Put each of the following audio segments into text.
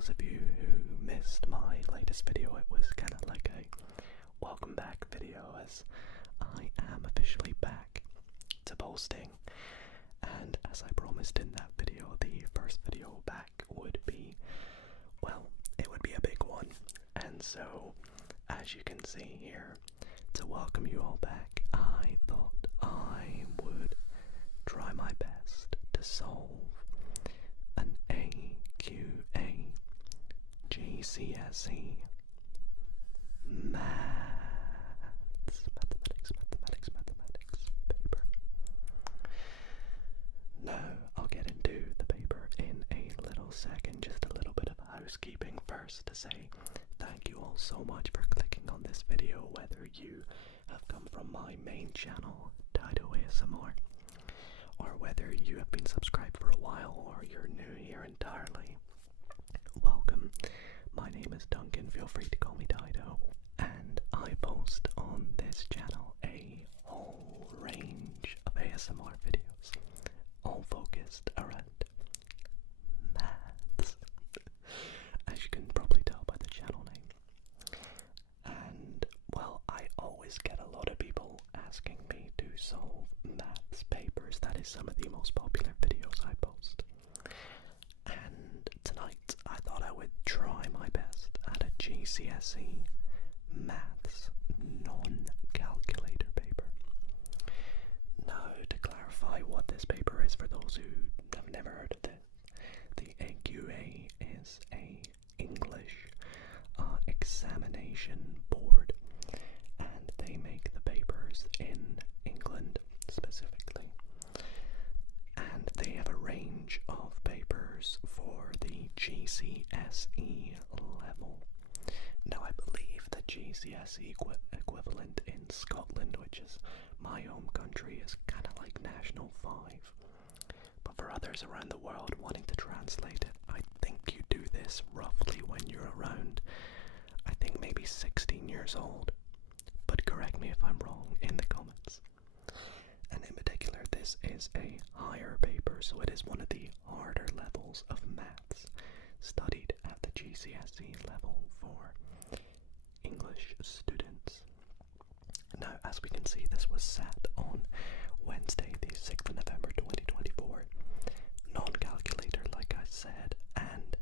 those of you who missed my latest video, it was kind of like a welcome back video, as I am officially back to posting. And as I promised in that video, the first video back would be, well, it would be a big one. And so, as you can see here, to welcome you all back, I thought I would try my best to solve an AQA GCSE Mathematics paper. Now, I'll get into the paper in a little second. Just a little bit of housekeeping first to say thank you all so much for clicking on this video, whether you have come from my main channel, Dido ASMR, or whether you have been subscribed for a while or you're new here entirely. Welcome. My name is Duncan, feel free to call me Dido, and I post on this channel a whole range of ASMR videos, all focused around maths, as you can probably tell by the channel name. And, well, I always get a lot of people asking me to solve maths papers. That is some of the most popular videos I post. And tonight I thought I would try my best at a GCSE Maths non-calculator paper. Now, to clarify what this paper is for those who have never heard of it, the AQA is a English examination board, and they make the papers in England specifically, and they have a range of papers for the GCSE level. Now, I believe the GCSE equivalent in Scotland, which is my home country, is kind of like National 5. But for others around the world wanting to translate it, I think you do this roughly when you're around, I think maybe 16 years old. But correct me if I'm wrong in the comments. And in particular, this is a higher paper, so it is one of the harder levels of maths studied at the GCSE level for English students. Now, as we can see, this was sat on Wednesday, the 6th of November 2024. Non-calculator, like I said, and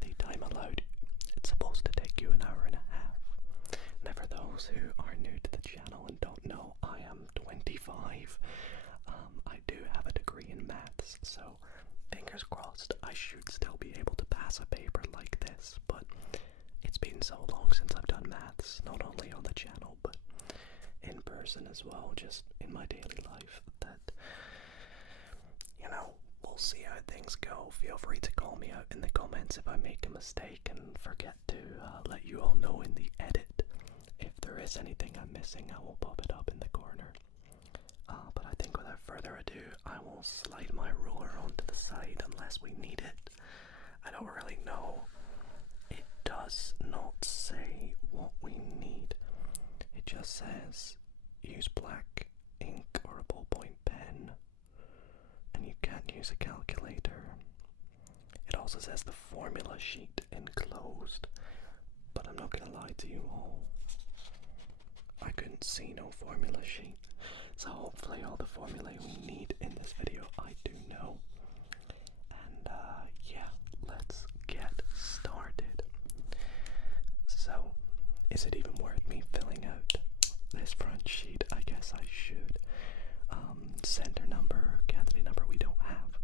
the time allowed, it's supposed to take you an hour and a half. Now, for those who are new to the channel and don't know, I am 25. I do have a degree in maths, so fingers crossed I should still be able to pass a paper like this, but it's been so long since I've done maths, not only on the channel, but in person as well, just in my daily life, that, you know, we'll see how things go. Feel free to call me out in the comments if I make a mistake, and forget to let you all know in the edit if there is anything I'm missing. I will pop it up in the corner. But I think without further ado, I will slide my ruler onto the side unless we need it. I don't really know. It does not say what we need. It just says use black ink or a ballpoint pen, and you can't use a calculator. It also says the formula sheet enclosed, but I'm not gonna lie to you all, I couldn't see no formula sheet, so hopefully all the formulae we need in this video I do know. And yeah, let's get started. So, is it even worth me filling out this front sheet? I guess I should. Center number, candidate number we don't have,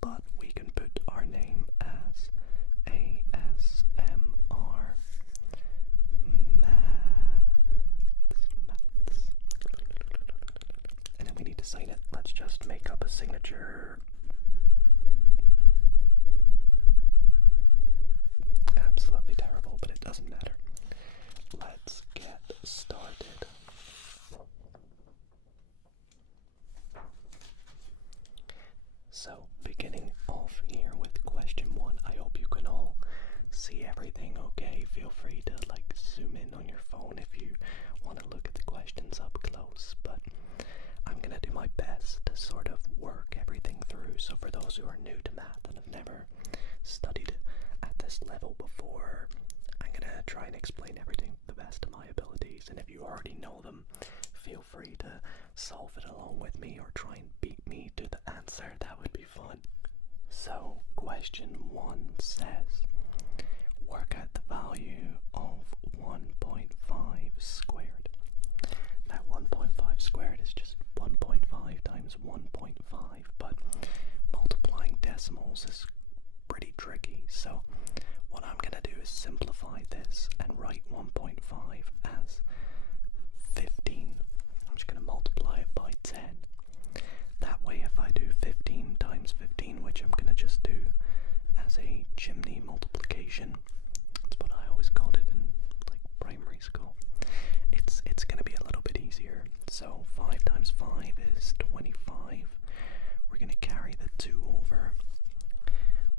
but we can put our name as ASMR Maths. And then we need to sign it. Let's just make up a signature. Absolutely terrible, but it doesn't matter. Let's get started. So, beginning off here with question 1, I hope you can all see everything okay. Feel free to zoom in on your phone if you want to look at the questions up close, but I'm gonna do my best to sort of work everything through. So for those who are new to math and have never studied at this this level before. I'm gonna try and explain everything to the best of my abilities, and if you already know them, feel free to solve it along with me or try and beat me to the answer. That would be fun. So, question 1 says, work out the value of 1.5 squared. Now 1.5 squared is just 1.5 times 1.5, but multiplying decimals is pretty tricky, so what I'm going to do is simplify this and write 1.5 as 15. I'm just going to multiply it by 10. That way if I do 15 times 15, which I'm going to just do as a chimney multiplication, that's what I always called it in like primary school, it's going to be a little bit easier. So 5 times 5 is 25. We're going to carry the 2 over.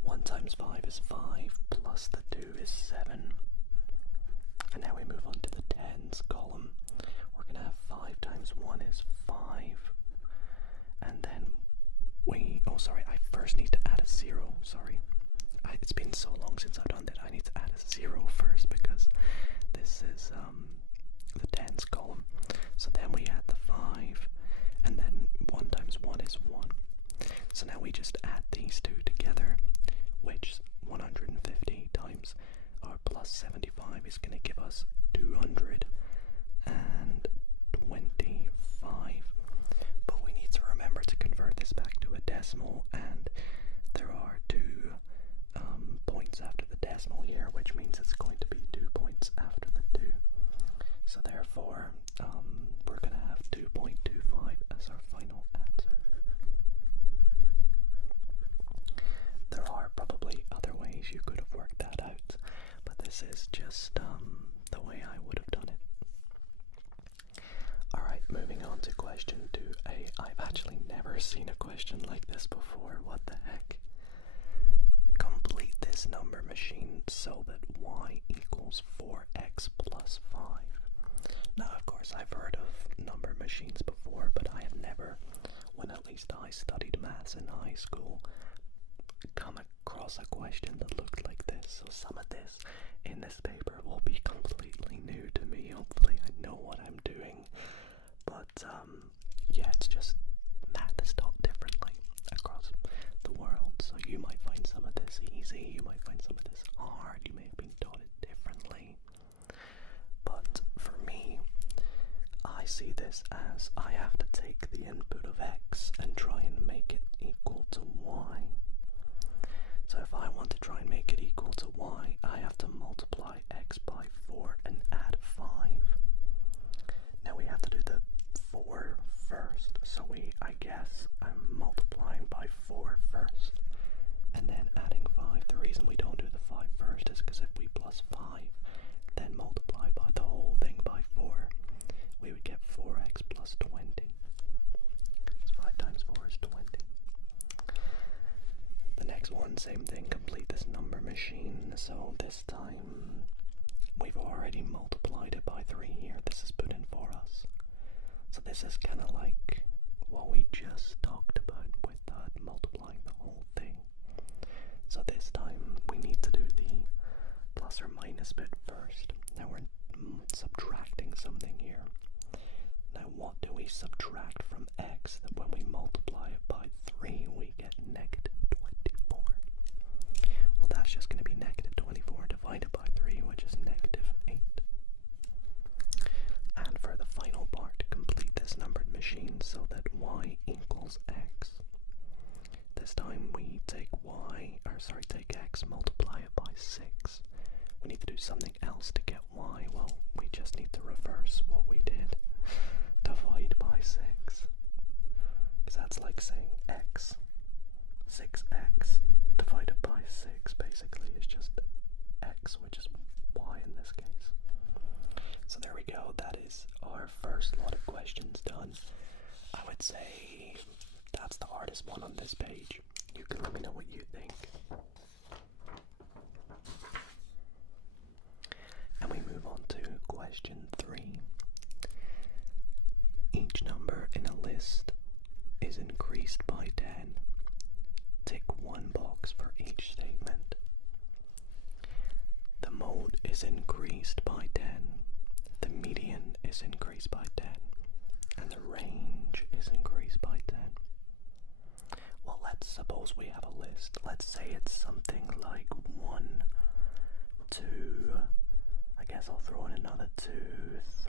1 times 5 is 5, plus the 2 is 7. And now we move on to the tens column. We're going to have 5 times 1 is 5. And then I first need to add a 0, it's been so long since I've done that, I need to add a 0 first because this is the tens column. So then we add the 5, and then 1 times 1 is 1. So now we just add these two together, which 150 times our plus 75 is going to give us 225. But we need to remember to convert this back to a decimal, and there are 2 points after the decimal here, which means it's going to be 2 points after the 2. So therefore, we're going to have 2.25 as our final answer. There are probably other ways you could have worked that out, but this is just the way I would have done it. Alright, moving on to question 2a. I've actually never seen a question like this before. What the heck? Complete this number machine so that y equals 4x plus 5. Now, of course, I've heard of number machines before, but I have never, when at least I studied maths in high school, come across a question that looked like this. So some of this in this paper will be completely new to me. Hopefully I know what I'm doing, but yeah, it's just math is taught differently across the world, so you might find some of this easy, you might find some of this hard, you may have been taught it differently, but for me, I see this as I have to take the input of x and try and make it equal to y. So if I want to try and make it equal to y, I have to multiply x by 4 and add 5. Now we have to do the 4 first, so I guess I'm multiplying by 4 first, and then adding 5. The reason we don't do the 5 first is because if we plus 5, then multiply by the whole thing by 4, we would get 4x plus 20. So 5 times 4 is 20. The next one, same thing, complete this number machine. So this time we've already multiplied it by 3 here. This is put in for us. So this is kind of like what we just talked about with multiplying the whole thing. So this time we need to do the plus or minus bit first. Now we're subtracting something here. Now what do we subtract from x that when we multiply it by 3 we get negative 24? Well, that's just going to be negative 24 divided by 3, which is negative 8. And for the final part, complete this numbered machine so that y equals x. This time we take take x, multiply it by 6. We need to do something else to get y. Well, we just need to reverse what we did. Divide by 6. Because that's like saying x. 6x divided by 6 basically is just x, which is y in this case. So there we go, that is our first lot of questions done. I would say that's the hardest one on this page. You can let me know what you think. And we move on to question 3. Each number in a list is increased by 10. Tick one box for each statement. is increased by 10, the median is increased by 10, and the range is increased by 10. Well, let's suppose we have a list. Let's say it's something like 1, 2, I guess I'll throw in another 2,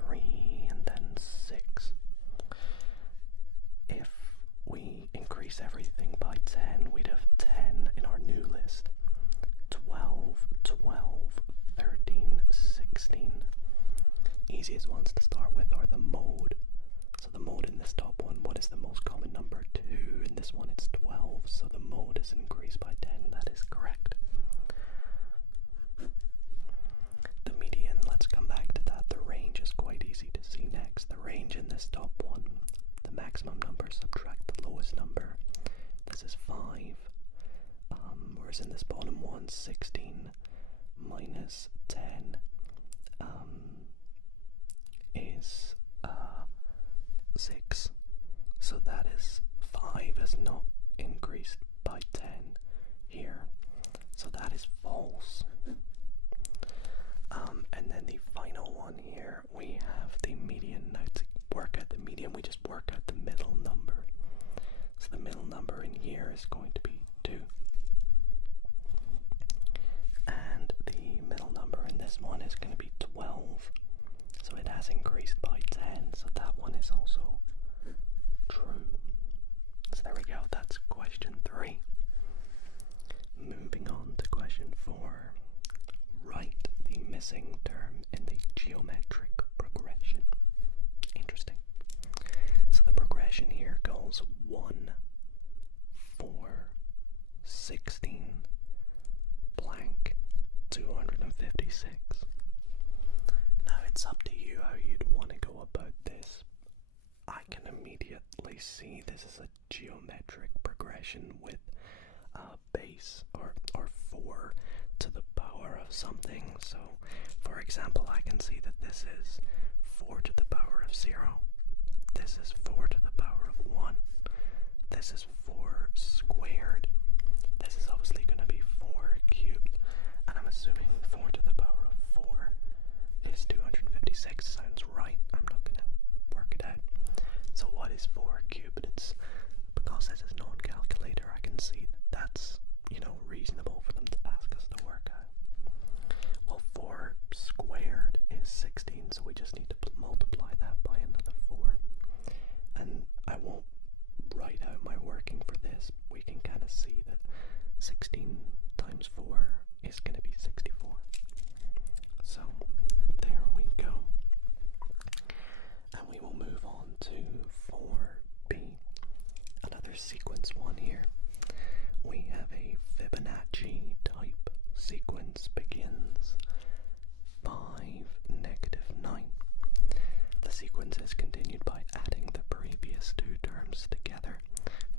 3, and then 6. If we increase everything by 10, we'd have 10 in our new list. 12, 12, 13, 16. Easiest ones to start with are the mode. So the mode in this top one, what is the most common number? 2. In this one it's 12, so the mode is increased by 10. That is correct. The median, let's come back to that. The range is quite easy to see next. The range in this top one, the maximum number subtract the lowest number. This is 5. Whereas in this bottom one, 16 minus 10 is 6. So that is 5 is not increased by 10 here. So that is false. And then the final one here, we have the median. Now to work out the median, we just work out the middle number. So the middle number in here is going to be 2. And the middle number in this one is going to be 12. So it has increased by 10, so that one is also true. So there we go, that's question 3. Moving on to question 4. Write the missing term in the geometric progression. Interesting. So the progression here goes 1, 4, 16, blank, 256. Now it's up to you how you'd want to go about this. I can immediately see this as a geometric progression with base or 4 to the power of something. So for example, I can see that this is 4 to the power of 0. This is 4 to the power of 1. This is 4 squared. This is obviously going to be 4 cubed. And I'm assuming 4 to the power of 4 is 256. Sounds right. I'm not going to work it out. So what is 4 cubed? It's because this is non-calculator, I can see that that's, reasonable for them to ask us to work out. Well, 4 squared is 16, so we just need to multiply that by another 4. And I won't write out my working for this. We can kind of see that 16 times 4 is going to be 64. So there we go. And we will move on to 4b. Another sequence one here. We have a Fibonacci type sequence begins 5, -9. The sequence is continued by adding the previous 2 terms together,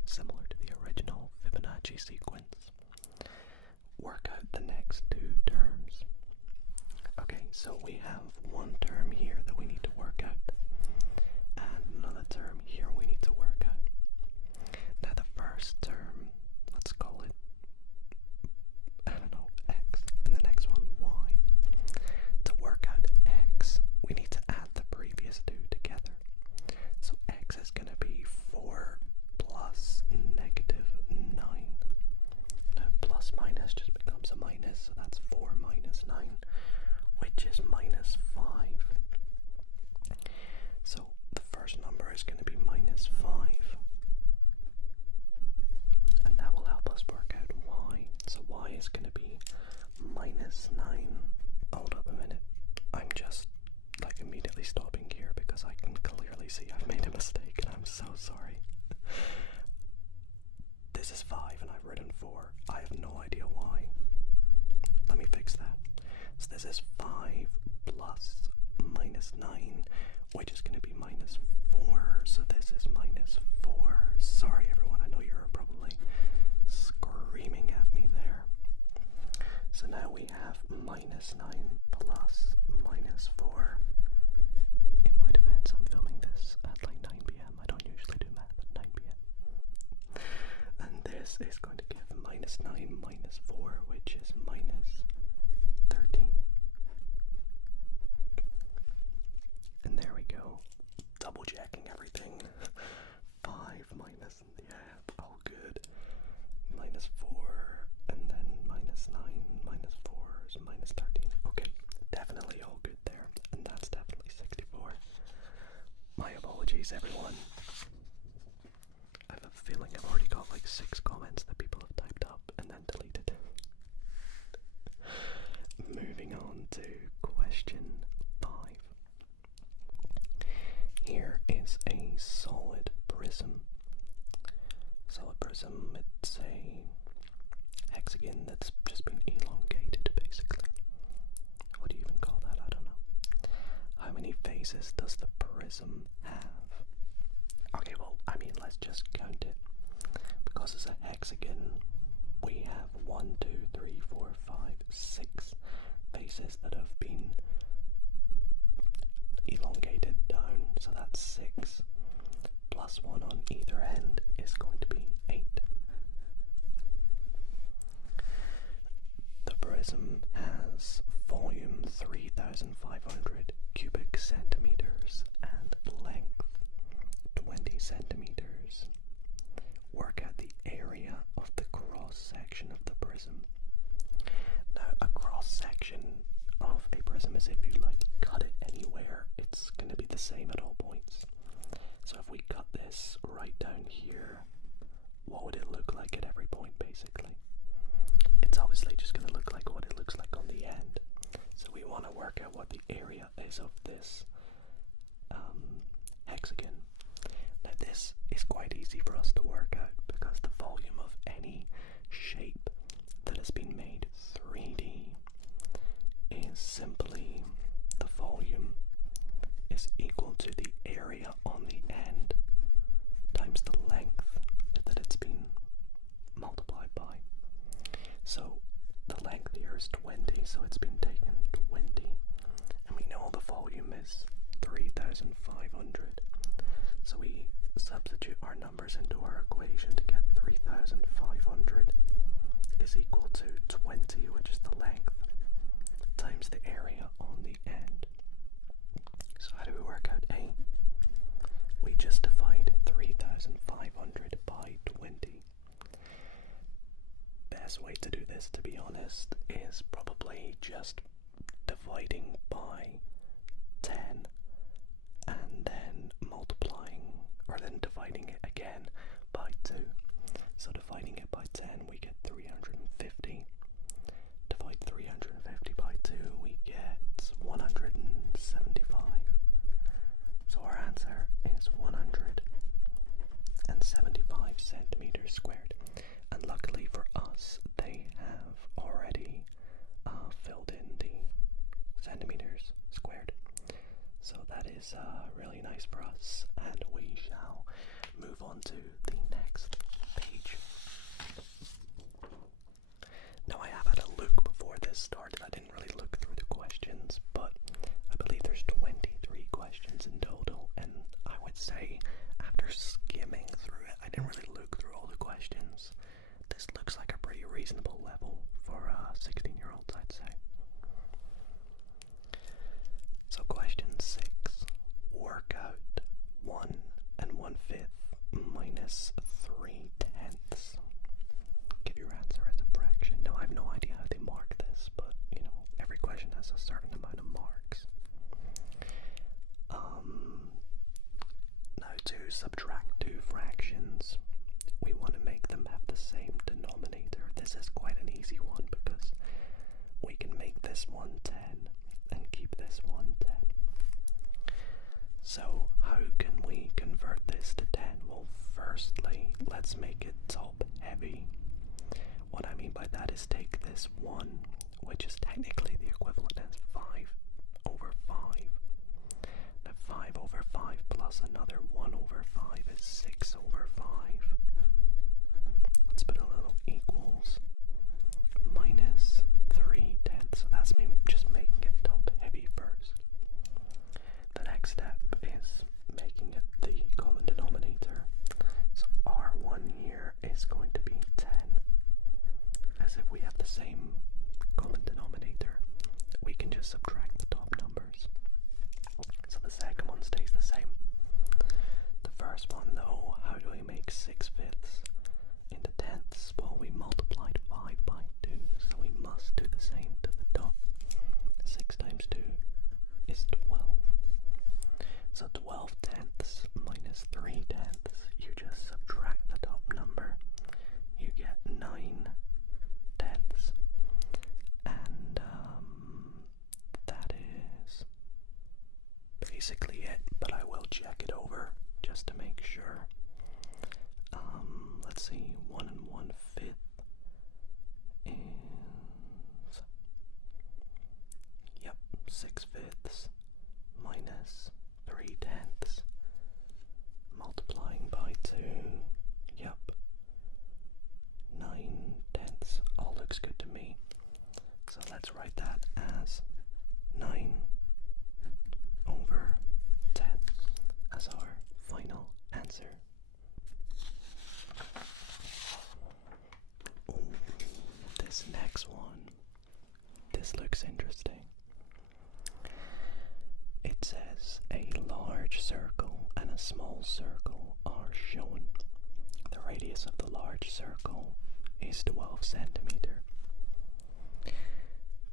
similar to the original Fibonacci sequence. Work out the next 2 terms. Okay, so we have one term here that we need to work out, and another term here we need to work out. Now the first term, let's call it, x, and the next one, y. To work out x, we need to add the previous 2 together. So x is going to be 4 plus -9. Now plus minus just becomes a minus, so that's 4 minus 9, which is -5. So the first number is going to be -5. And that will help us work out y. So y is going to be -9. Hold up a minute. I'm just immediately stopping here because I can clearly see I've made a mistake and I'm so sorry. This is 5 and I've written 4. I have no idea why. Let me fix that. So this is 5 plus -9, which is going to be -4. So this is -4. Sorry everyone, I know you're probably screaming at me there. So now we have -9 plus -4. In my defense, I'm filming this at 9 p.m. I don't usually do math at 9 p.m. And this is going to give -9 -4, which is -13. minus 4, and then minus 9, minus 4 is minus 13. Okay, definitely all good there, and that's definitely 64. My apologies, everyone. I have a feeling I've already got like 6 comments that people have typed up and then deleted. Moving on to question 5. Here is a solid prism. Solid prism, it's a hexagon that's just been elongated, basically. What do you even call that? I don't know. How many faces does the prism have? Okay, well, I mean, let's just count it. Because it's a hexagon, we have 1, 2, 3, 4, 5, 6 faces that have been elongated down, so that's 6. Plus 1 on either end is going to be 8. The prism has volume 3,500 cubic centimeters and length 20 centimeters. Work out the area of the cross section of the prism. Now, a cross section of a prism is if you like cut it anywhere, it's going to be the same at all points. So if we cut this right down here, what would it look like at every point, basically? It's obviously just going to look like what it looks like on the end. So we want to work out what the area is of this hexagon. Now this is quite easy for us to work out because the volume of any shape that has been made 3D is simply the volume is equal to the area on the end times the length that it's been multiplied by. So the length here is 20, so it's been taken 20, and we know the volume is 3,500. So we substitute our numbers into our equation to get 3,500 is equal to 20, which is the length, times the area on the end. So how do we work out A? We just divide 3,500 by 20. Best way to do this, to be honest, is probably just dividing by 10 and then multiplying, or then dividing it again by 2. So dividing it by 10, we get 350. Divide 350 by 2, we get 175. So our answer is 175 centimeters squared. And luckily for us, they have already filled in the centimeters squared. So that is really nice for us, and we shall move on to the next page. Now, I have had a look before this started. I didn't really look through the questions, but I believe there's 23 questions in total, and I would say after skimming through it, I didn't really look through all the questions. This looks like a pretty reasonable level for 16-year-olds, I'd say. So question 6, work out 1 1/5 minus 3/10. Give your answer as a fraction. Now, I have no idea how they mark this, but you know, every question has a certain amount of marks. Now, to subtract two fractions, we want to make them have the same denominator. This is quite an easy one because we can make this one 10 and keep this one 10. So how can we convert this to 10? Well, firstly, let's make it top heavy. What I mean by that is take this 1, which is technically the equivalent as 5 over 5. Now 5 over 5 plus another 1 over 5 is 6 over 5. Let's put a little equals minus 3/10. So that's me just making it top heavy first. The next step is making it the common denominator. So R1 here is going to be 10. As if we have the same common denominator, we can just subtract the top numbers. So the second one stays the same. The first one though, how do we make 6/5 into tenths? Well, we multiply 12/10 minus 3/10, you just subtract the top number, you get 9/10. And that is basically it, but I will check it over just to make sure. Let's see, 1 1/5 is, yep, 6/5 minus 3/10 multiplying by 2, yep, 9/10. All looks good to me. So let's write that as 9/10 as our final answer. Ooh, this next one, this looks interesting. It says a large circle and a small circle are shown. The radius of the large circle is 12 centimeter.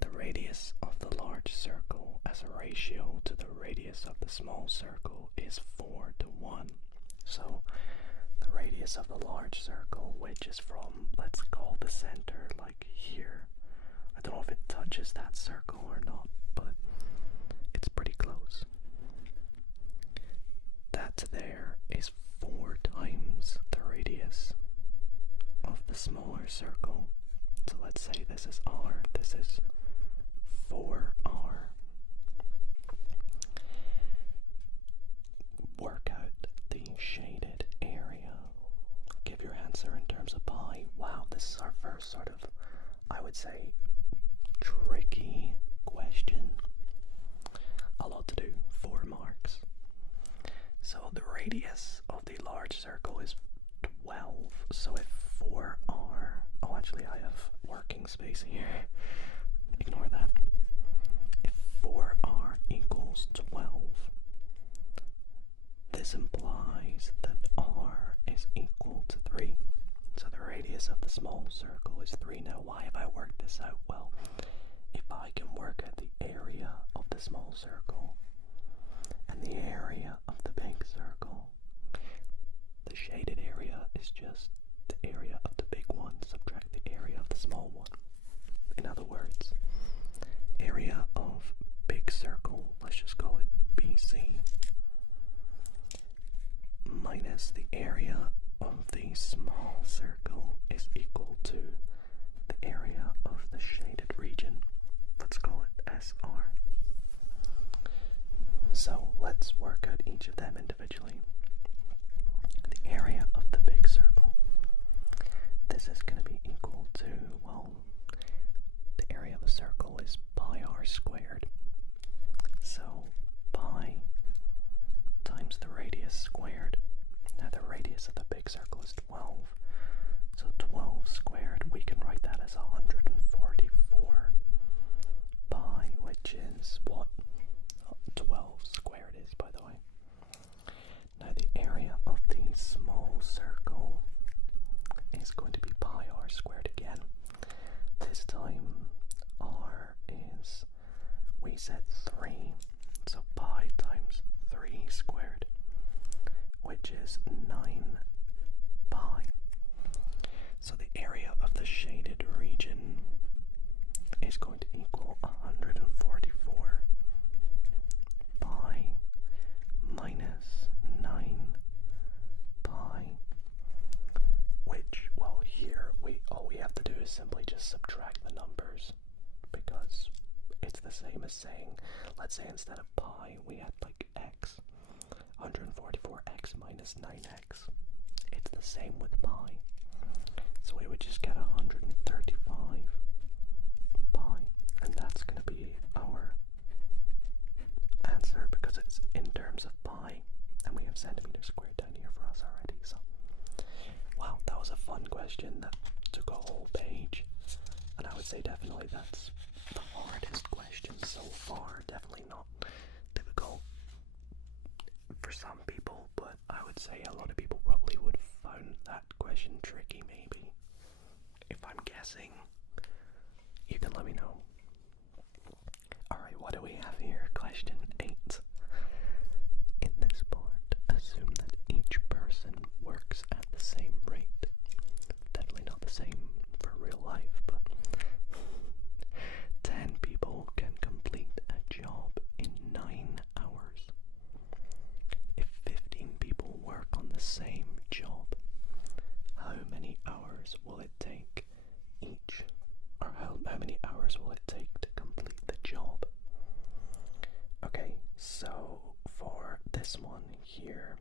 The radius of the large circle as a ratio to the radius of the small circle is 4:1. So the radius of the large circle, which is from, let's call the center like here. I don't know if it touches that circle or not, but it's pretty close. That there is 4 times the radius of the smaller circle. So let's say this is R, this is 4R. Work out the shaded area. Give your answer in terms of pi. Wow, this is our first sort of, I would say, tricky question. A lot to do, 4 marks. So the radius of the large circle is 12. So if 4R, oh actually I have working space here, ignore that. If 4R equals 12, this implies that R is equal to 3. So the radius of the small circle is 3. Now why have I worked this out? Well, if I can work out the area of the small circle and the area of the big circle, the shaded area is just the area of the big one, subtract the area of the small one. In other words, area of big circle, let's just call it BC, minus the area of the small circle is equal to the area of the shaded region. Let's call it SR. So let's work out each of them individually. The area of the big circle, this is going to be equal to, well, the area of a circle is pi r squared. So pi times the radius squared. Now the radius of the big circle is 12. So 12 squared, we can write that as 144 pi, which is what 12 squared is, by the way. Now the area of the small circle is going to be pi r squared again. This time r is, we said 3, so pi times 3 squared, which is 9 pi. So the area of the shaded region is going to equal 144 pi minus 9 pi, which, well, here all we have to do is simply just subtract the numbers, because it's the same as saying, let's say instead of pi we had like x, 144x minus 9x. It's the same with pi. So we would just get 135 pi, and that's going to be our answer because it's in terms of pi, and we have centimeters squared down here for us already. So, wow, that was a fun question that took a whole page, and I would say definitely that's the hardest question so far. Definitely not difficult for some people, but I would say a lot of people probably would have found that question tricky, maybe. If I'm guessing, you can let me know. Alright, what do we have here? Question 8. In this this one here,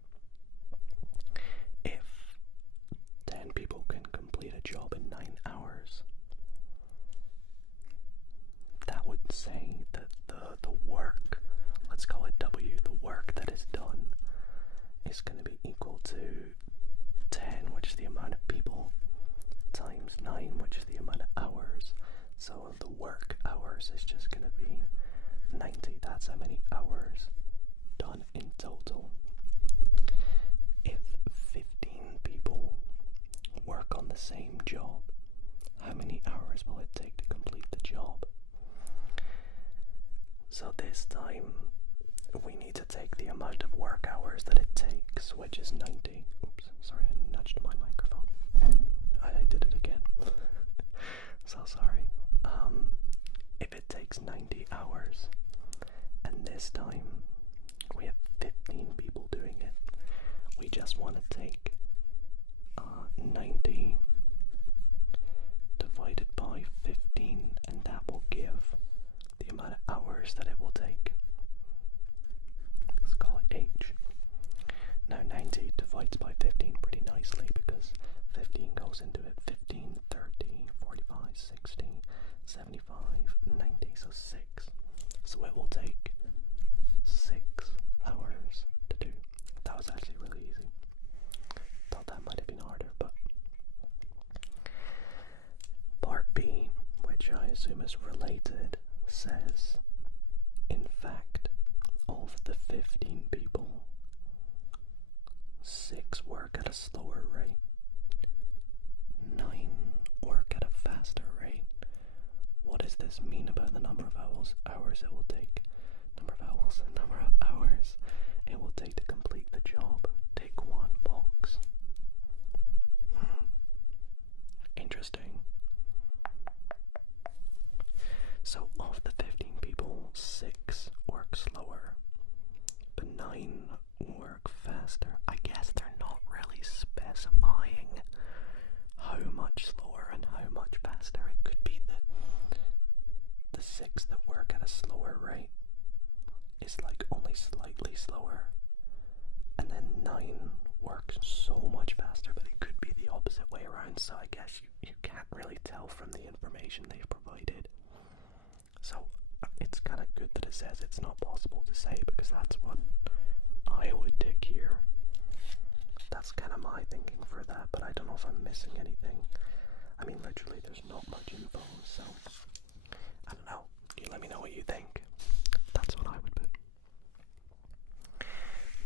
if 10 people can complete a job in 9 hours, that would say that the work, let's call it W, the work that is done is going to be equal to 10, which is the amount of people, times 9, which is the amount of hours. So the work hours is just going to be 90. That's how many hours done in total. If 15 people work on the same job, how many hours will it take to complete the job? So this time we need to take the amount of work hours that it takes, which is 90. Oops, sorry, I nudged my microphone. I did it again. So sorry. If it takes 90 hours, and this time we have 15 people doing it, we just want to take 90 divided by 15, and that will give the amount of hours that it will take. Let's call it H. Now 90 divides by 15 pretty nicely because 15 goes into it. 15, 30, 45, 60, 75, 90, so 6. So it will take 6 hours to do. That was actually really easy. Thought that might have been harder, but part B, which I assume is related, says, in fact, of the 15 people, 6 work at a slower rate, 9 work at a faster rate. What does this mean about the number of hours it will take? Number of hours it will take to complete the job. Take one box. Interesting. So of the 15 people, 6 work slower, but 9 work faster. I guess they're not really specifying how much slower and how much faster. It could be that the 6 that work at a slower rate is like only slightly slower, and then 9 works so much faster, but it could be the opposite way around. So I guess you can't really tell from the information they've provided. So it's kind of good that it says it's not possible to say, because that's what I would tick here. That's kind of my thinking for that, but I don't know if I'm missing anything. I mean, literally there's not much info, so I don't know. You let me know what you think. That's what I would put.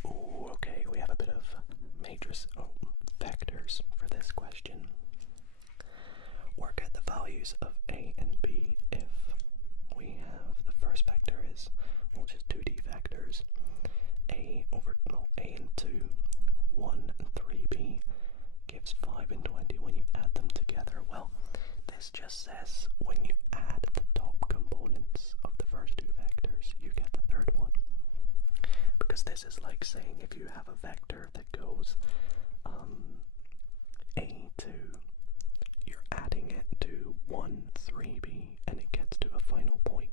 Ooh, okay, we have a bit of vectors for this question. Work out the values of A and B if we have the first vector is, well, just 2D vectors. A and 2, 1 and 3B gives 5 and 20 when you add them together. Well, this just says when you add the top components of the first 2 vectors, you get the third one. Because this is like saying if you have a vector that goes A2, you're adding it to 1, 3B, and it gets to a final point,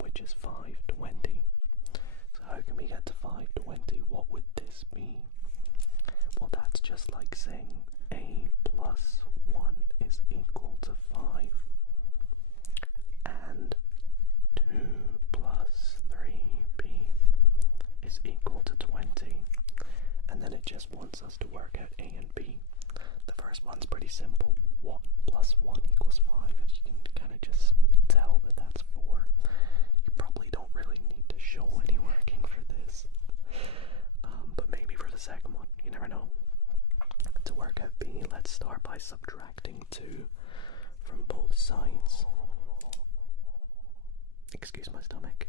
which is 520. So how can we get to 520? What would this be? Well, that's just like saying A plus 1 is equal to 5, and 2 plus 3B is equal to 20. And then it just wants us to work out A and B. The first one's pretty simple. What plus 1 equals 5? If you can kind of just tell that that's 4, you probably don't really need to show any working for this. But maybe for the second one, you never know. To work out B, let's start by subtracting 2 from both sides. Excuse my stomach.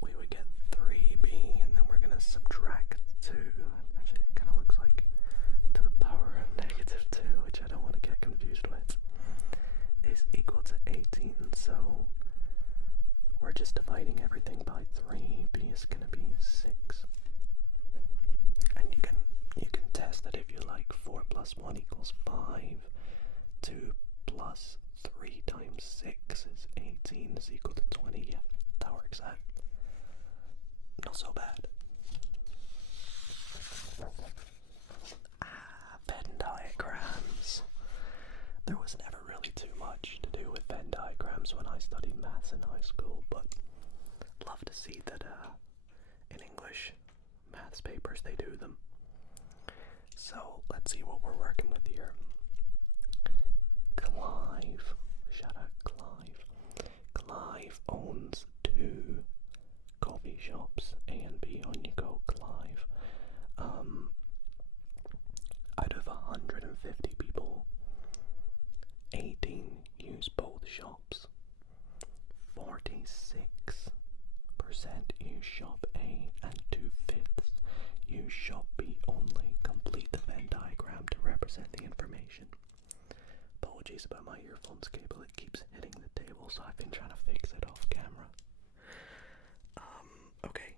We would get 3B, and then we're going to subtract 2. Actually, it kind of looks like to the power of negative 2, which I don't want to get confused with, is equal to 18. So we're just dividing everything by 3. B is going to be 6. And you can test that if you like. 4 plus 1 equals 5. 2 plus 3 times 6 is 18 is equal to 20. Yeah, that works out. Not so bad. papers when I studied maths in high school, but love to see that in English maths papers they do them. So let's see what we're working with here. Clive, shout out Clive. Clive owns 2 coffee shops, A and B. On you go, Clive. Out of 150 people, 18 use both shops. 46% use shop A and 2/5 use shop B only. Complete the Venn diagram to represent the information. Apologies about my earphones cable, it keeps hitting the table, so I've been trying to fix it off camera. Okay,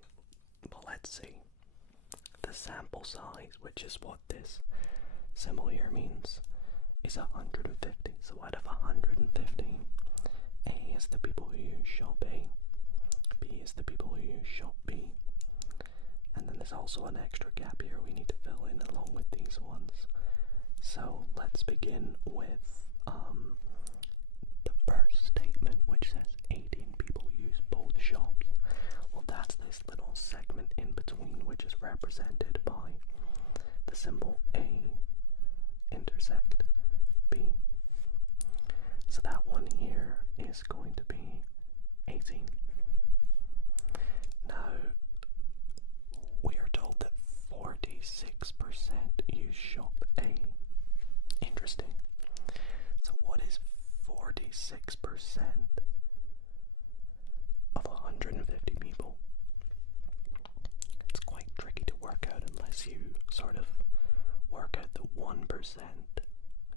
well, let's see. The sample size, which is what this symbol here means, is 150. So out of 150, A is the people who use shop A, B is the people who use shop B, and then there's also an extra gap here we need to fill in along with these ones. So let's begin with the first statement, which says 18 people use both shops. Well, that's this little segment in between, which is represented by the symbol A intersect B. So that one here is going to be 18. Now, we are told that 46% use shop A. Interesting. So what is 46% of 150 people? It's quite tricky to work out unless you sort of work out the 1%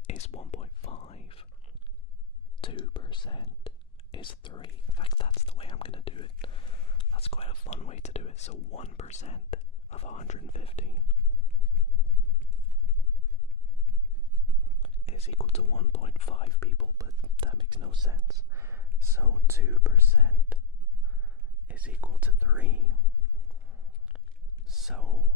is 1.5, 2% is 3. In fact, that's the way I'm going to do it. That's quite a fun way to do it. So 1% of 150 is equal to 1.5 people, but that makes no sense. So 2% is equal to 3. So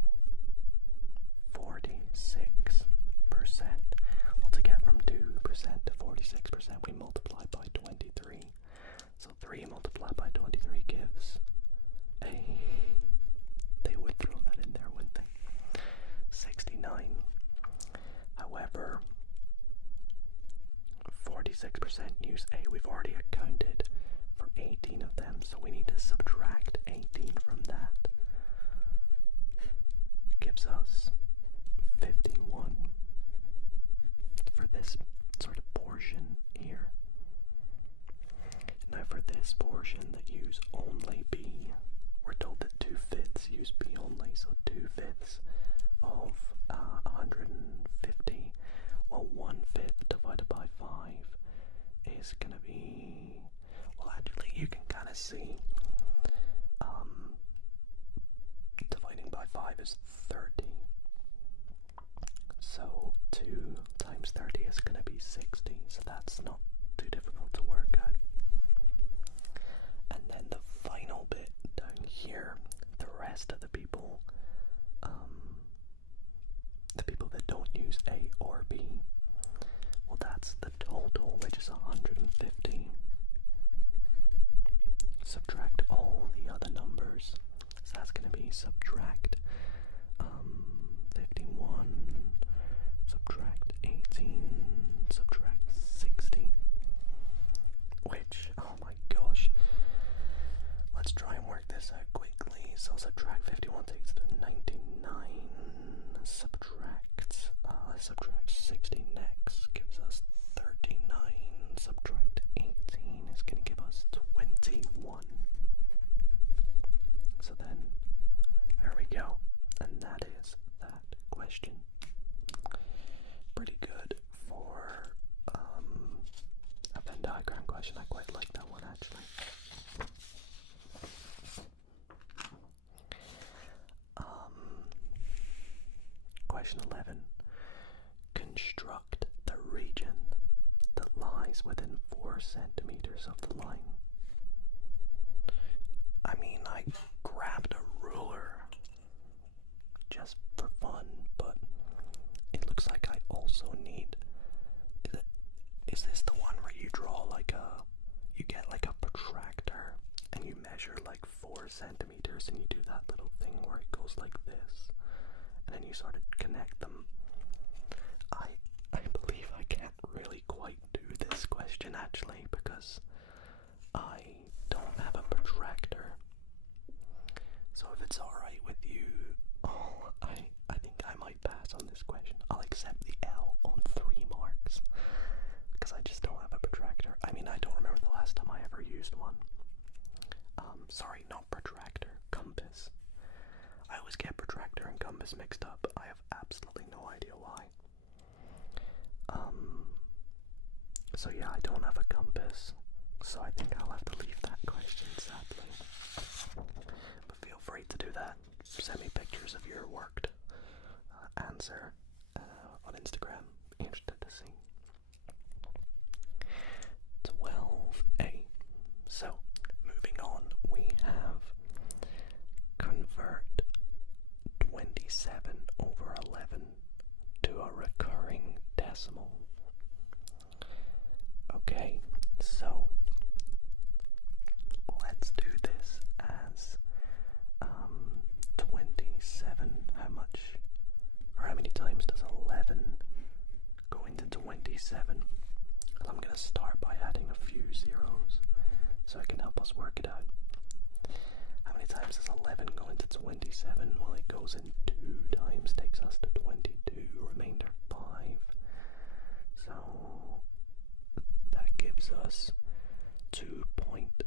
46%. Well, to get from 2% to 46%, we multiply by 23. So 3 multiplied by 23 gives a... They would throw that in there, wouldn't they? 69. However, 46% use A. We've already accounted for 18 of them, so we need to subtract 18 from that. Gives us 51 for this sort of portion here. Now for this portion that use only B, we're told that 2/5 use B only, so 2/5 of 150, well, 1/5 divided by 5 is going to be, well, actually you can kind of see dividing by 5 is 30. So 2 times 30 is going to be 60, so that's not too difficult to work out. And then the final bit down here, the rest of the people that don't use A or B, well, that's the total, which is 150. Subtract all the other numbers, so that's going to be subtract 51, subtract 18, subtract 60, which, oh my gosh, let's try and work this out quickly. So subtract 51 takes to 99, subtract 60 next gives us 39, subtract 18 is going to give us 21. So then, there we go, and that is that question. Pretty good for a Venn diagram question. I quite like that one, actually. Question 11. Construct the region that lies within 4 centimeters of the line. I mean, I grabbed a ruler just for fun, but it looks like I also need... Is this the one where you draw like you get measure like 4 centimeters and you do that little thing where it goes like this, and then you sort of connect them. I believe I can't really quite do this question actually, because I don't have a protractor. So if it's alright with you, I think I might pass on this question. I'll accept the L on 3 marks, because I just don't have a protractor. I mean, I don't remember the last time I ever used one. Sorry, not protractor, compass. I always get protractor and compass mixed up. I have absolutely no idea why. So yeah, I don't have a compass, so I think I'll have to leave that question, sadly. But feel free to do that. Send me pictures of your worked answer on Instagram. Interested to see. 12A. So, moving on, we have convert 27 over 11 to a recurring decimal. Okay, so let's do this as 27. How many times does 11 go into 27? And I'm going to start by adding a few zeros so I can help us work it out. How many times does 11 go into 27? Well, it goes in 2 times, takes us to 22, remainder 5. So that gives us 2 point,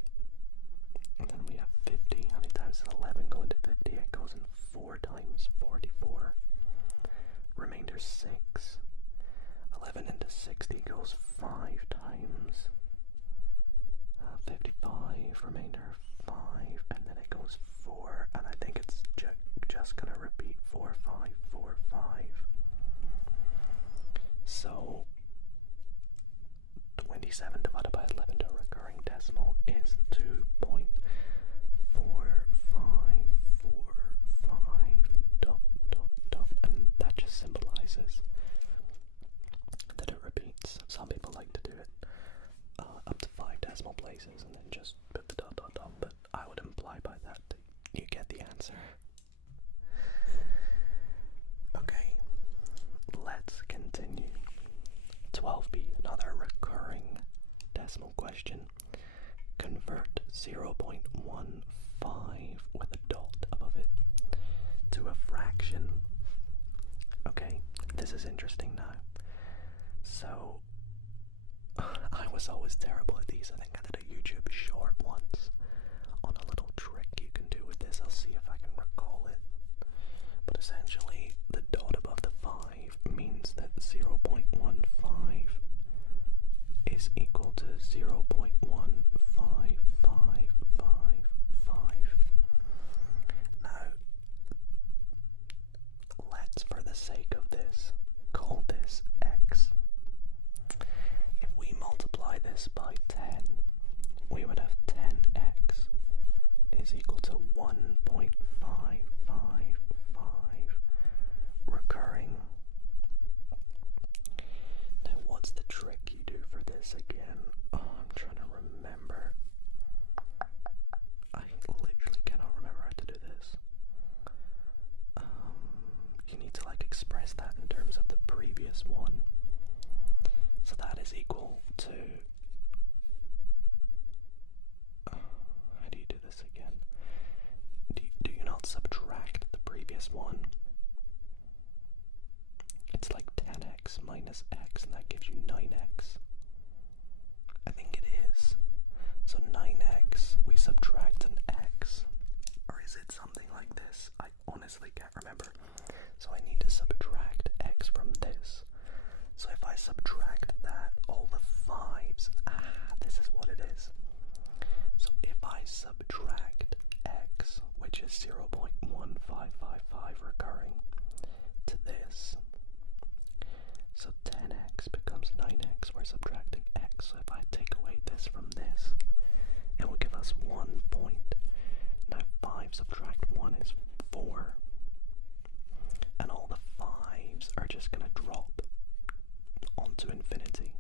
and then we have 50. How many times does 11 go into 50? It goes in 4 times, 44. Remainder 6. 11 into 60 goes 5 times. 55, remainder 5, and then it goes 4, and I think it's just gonna repeat 4, 5, 4, 5. So 27 divided by 11 to a recurring decimal is 2.4545 ... and that just symbolizes that it repeats. Some people like to do it up to 5 decimal places and then just put the ... but I would imply by that you get the answer. Okay, let's continue. 12B, another recurring decimal question. Convert 0.15 with a dot above it to a fraction. Okay, this is interesting now. So, I was always terrible at these. I think I did a YouTube short once on a little trick you can do with this. I'll see if I can recall it. But essentially, the dot above the 5 means that 0.15 is equal to 0.15555. Now, let's, for the sake of this, call this x. If we multiply this by 10, we would have 10x is equal to 1.555 recurring. Now what's the trick you do for this again? Oh, I'm trying to remember. I literally cannot remember how to do this. You need to express that in terms of the previous one. So that is equal to... how do you do this again? Do you not subtract the previous one? It's like 10x minus x, and that gives you 9x. I think it is. So 9x, we subtract an x. Or is it something like this? I honestly can't remember. So I need to subtract x from this. So if I subtract that, all the 5s, this is what it is. So if I subtract x, which is 0.1555 recurring, to this, so 10x becomes 9x, we're subtracting x. So if I take away this from this, it will give us 1 point. Now 5 subtract 1 is 4. And all the 5s are just going to drop onto infinity.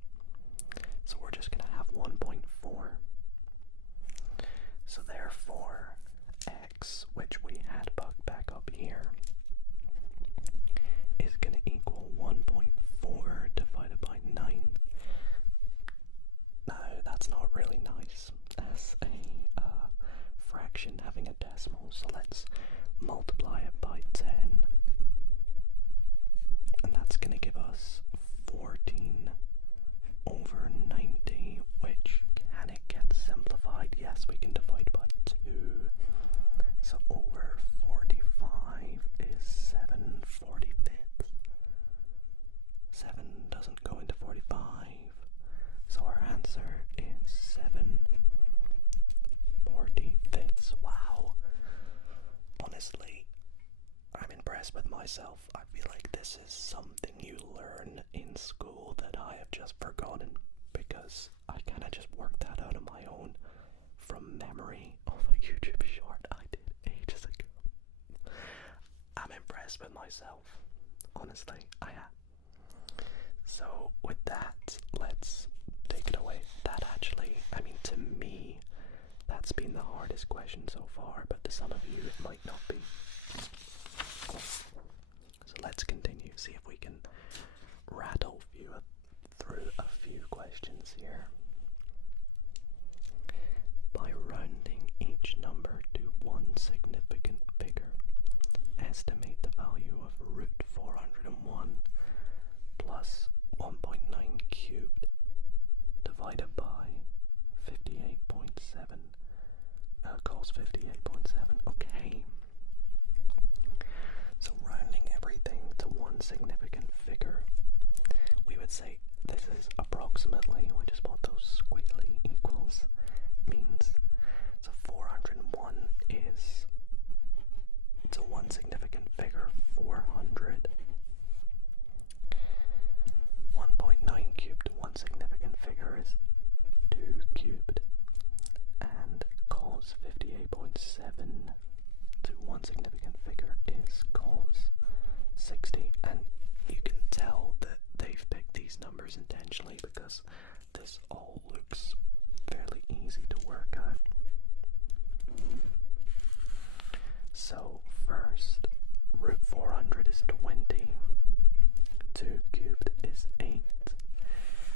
So we're just going to have 1.4. So therefore, 4x, which we had back up here, is going to equal 1.4 divided by 9. No, that's not really nice as a fraction having a decimal, so let's multiply it by 10, and that's going to give us 14 over 90, which, can it get simplified? Yes, we can divide by 2, so over 45 is 7/45. 7 doesn't go into 45, so our answer is 7/45. Wow. Honestly, I'm impressed with myself. I feel like this is something you learn in school that I have just forgotten, because I kind of just worked that out on my own from memory of a YouTube short I did ages ago. I'm impressed with myself. Honestly, I am. So with that, let's take it away. That actually, I mean, to me, that's been the hardest question so far, but to some of you it might not be. So let's continue, see if we can rattle through a few questions here. By rounding each number to one significant figure, estimate the value of root 401 plus 1.9 cubed divided by 58.7 calls 58.7. Okay, so rounding everything to one significant figure, we would say this is approximately, we just want those squiggly equals, means, so 401 is to one significant figure 400. 1.9 cubed to one significant figure is 2 cubed, and cos 58.7 to one significant figure is cos 60, and you can tell that they've picked these numbers intentionally because this all looks fairly easy to work out. So first, root 400 is 20, 2 cubed is 8,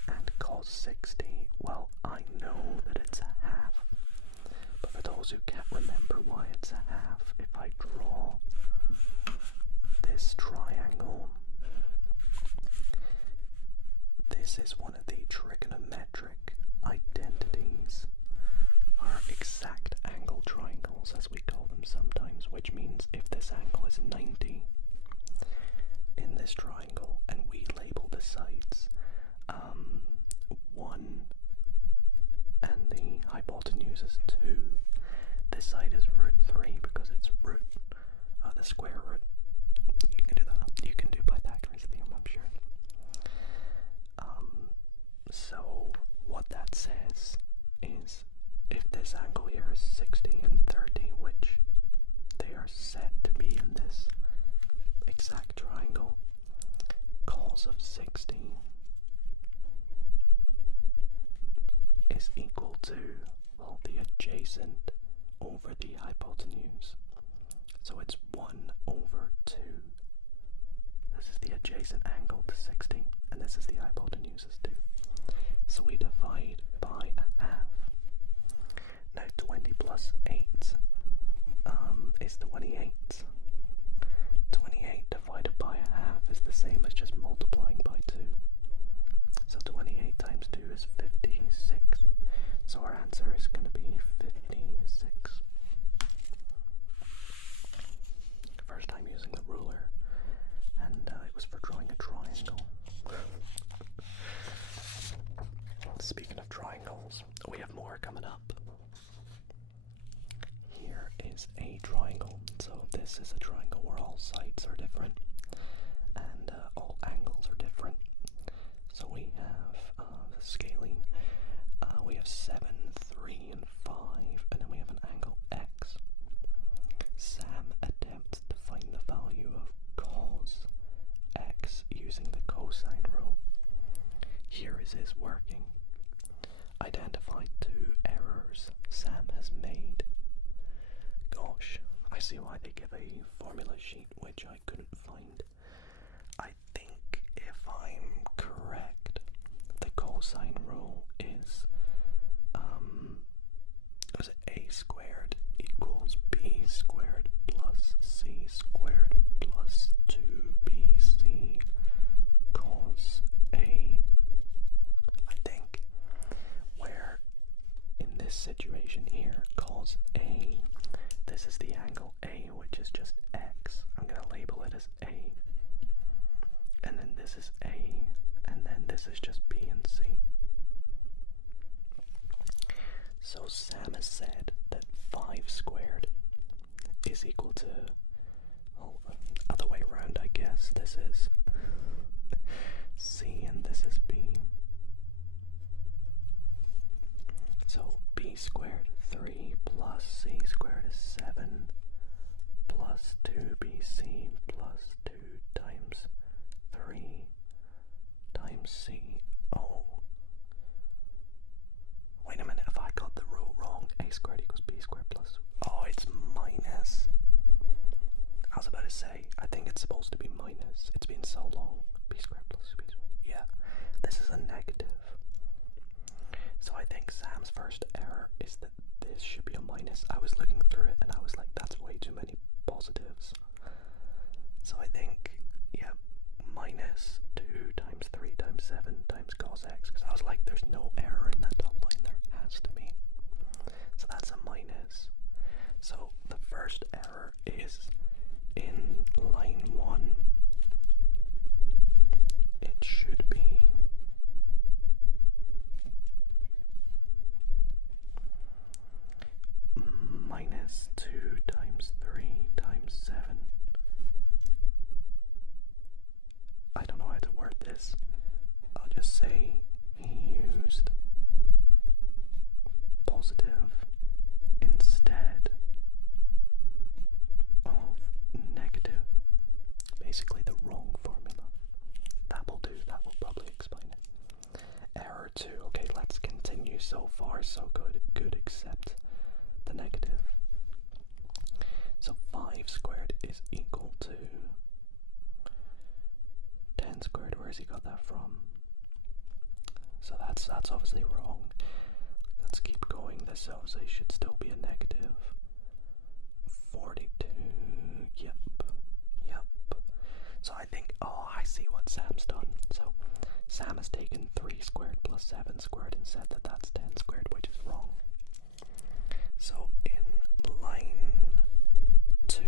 and cos 60, well, I know that it's a half, but for those who can't remember why it's a half, if I draw this triangle, this is one of the trigonometric identities, or exact angle triangles as we call them sometimes, which means if this angle is 90 in this triangle and we label the sides 1 and the hypotenuse is 2, this side is root 3 because it's root, the square root. You can do that. You can do Pythagoras theorem, I'm sure. So what that says is if this angle here is 60 and 30, which they are set to be in this exact triangle, cos of 60 is equal to, well, the adjacent over the hypotenuse. So it's 1 over 2. This is the adjacent angle to 60, and this is the hypotenuse is 2. So we divide by a half. Now 20 plus 8 is 28. 28 divided by a half is the same as just multiplying by 2. So 28 times 2 is 56. So our answer is going to be 56. First time using the ruler, and it was for drawing a triangle. Speaking of triangles, we have more coming up. Here is a triangle. So this is a triangle where all sides are different and all angles are different. So we have the scaling. We have 7, 3, and 5, and then we have an angle x. Sam attempts to find the value of cos x using the cosine rule. Here is his working. Identify 2 errors Sam has made. I see why they give a formula sheet, which I couldn't find. I think if I'm correct, the cosine rule is a squared equals b squared plus c squared plus 2bc cos a. I think where in this situation here, cos a, this is the angle A, which is just x. I'm going to label it as A. And then this is A, and then this is just B and C. So Sam has said that 5 squared is equal to, other way around I guess, this is C and this is B. So B squared 3 plus C squared is 7 plus 2bc plus 2 times 3 times C. Oh. Wait a minute, if I got the rule wrong, a squared equals b squared plus... Oh, it's minus. I was about to say, I think it's supposed to be minus. It's been so long. B squared plus b squared. Yeah, this is a negative. So I think Sam's first error is that this should be a minus. I was looking through it and I was like, that's way too many positives. So I think, yeah, minus 2 times 3 times 7 times cos x, because I was like, there's no error in that top line, there has to be. So that's a minus. So the first error is in line 1. It should be minus 2 times 3 times 7. I don't know how to word this. I'll just say he used positive instead of negative. Basically the wrong formula. That will do, that will probably explain it. Error 2, okay, let's continue. So far so good, except the negative. So 5 squared is equal to 10 squared. Where has he got that from? So that's obviously wrong. Let's keep going. This obviously should still be a negative. 42. Yep. So I think, oh, I see what Sam's done. So Sam has taken 3 squared plus 7 squared and said that that's 10 squared, which is wrong. So in line 2,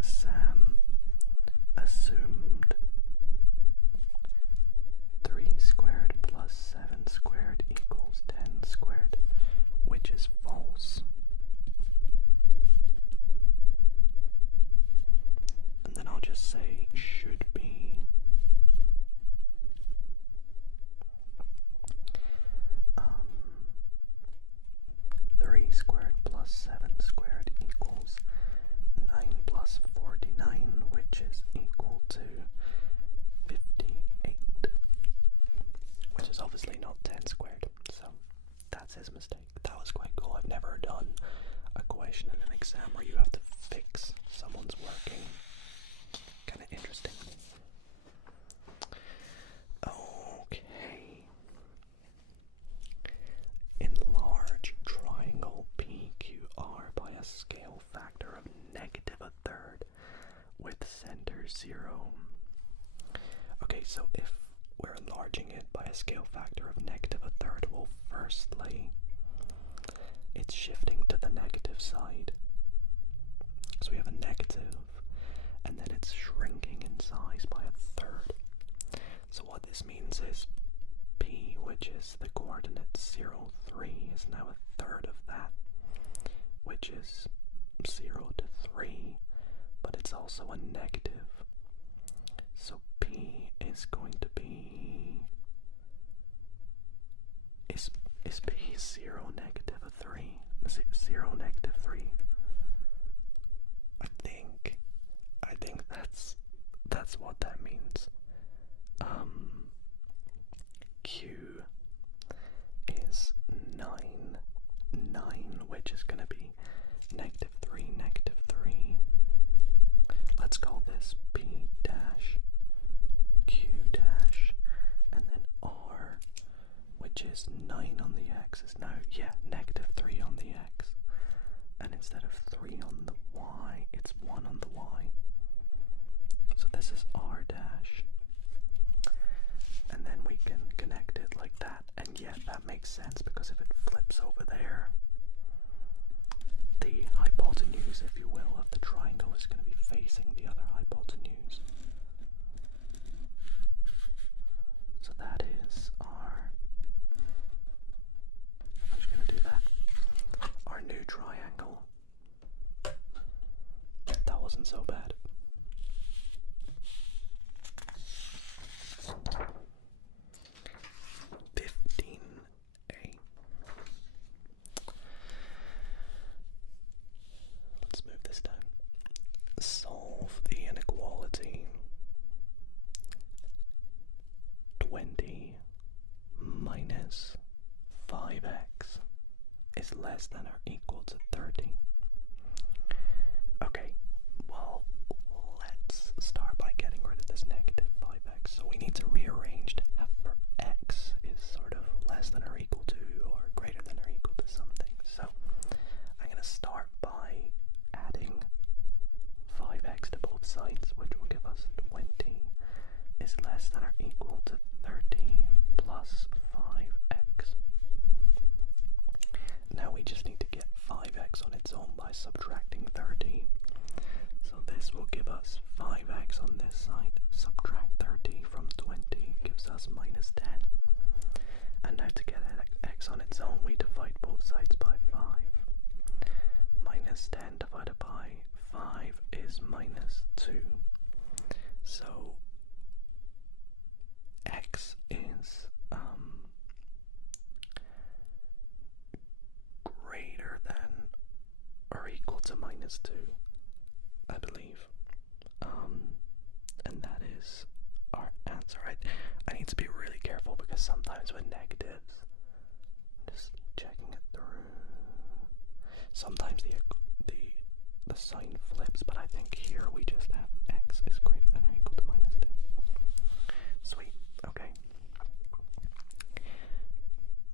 Sam assumed 3 squared plus 7 squared equals 10 squared, which is false. And then I'll just say should be 3 squared plus 7 squared equals 9 plus 49, which is equal to 58, which is obviously not 10 squared, so that's his mistake. That was quite cool. I've never done a question in an exam where you have to fix someone's working. Kind of interesting. Okay. Enlarge triangle PQR by a scale factor of -1/3 with center 0. Okay, so if we're enlarging it by a scale factor of -1/3, well, firstly, it's shifting to the negative side. So we have a negative, and then it's shrinking in size by 1/3. So what this means is P, which is the coordinate 0, 3, is now 1/3 of that, which is 0 to 3, but it's also a negative. So P is going to be... Is P 0 -3? Is it 0 -3? I think that's what that means. Q is 9 is going to be negative 3, negative 3. Let's call this P dash, Q dash, and then R, which is 9 on the X, is now, negative 3 on the X. And instead of 3 on the Y, it's 1 on the Y. So this is R dash. And then we can connect it like that. And that makes sense, because if it flips over there, the hypotenuse, if you will, of the triangle is going to be facing the other hypotenuse. So that is our, I'm just going to do that, our new triangle. That wasn't so bad. Let's move this down. Solve the inequality. 20 minus 5x is less than or equal to 30. Okay, well, let's start by getting rid of this negative 5x. So we need to rearrange to have for x is sort of less than or equal to or greater than or equal to something. So I'm going to start by adding 5x to both sides, which will give us 20 is less than or equal to 30 plus 5x. Now we just need to get 5x on its own by subtracting 30. So this will give us 5x on this side. Subtract 30 from 20 gives us minus 10. And now to get x on its own, we divide both sides by 5. Minus 10 divided by 5 is minus 2. So x is greater than or equal to minus 2, I believe. And that is our answer. I need to be really careful, because sometimes with negatives, I'm just checking it through, sometimes the sign flips, but I think here we just have x is greater than or equal to minus 2. Sweet, okay.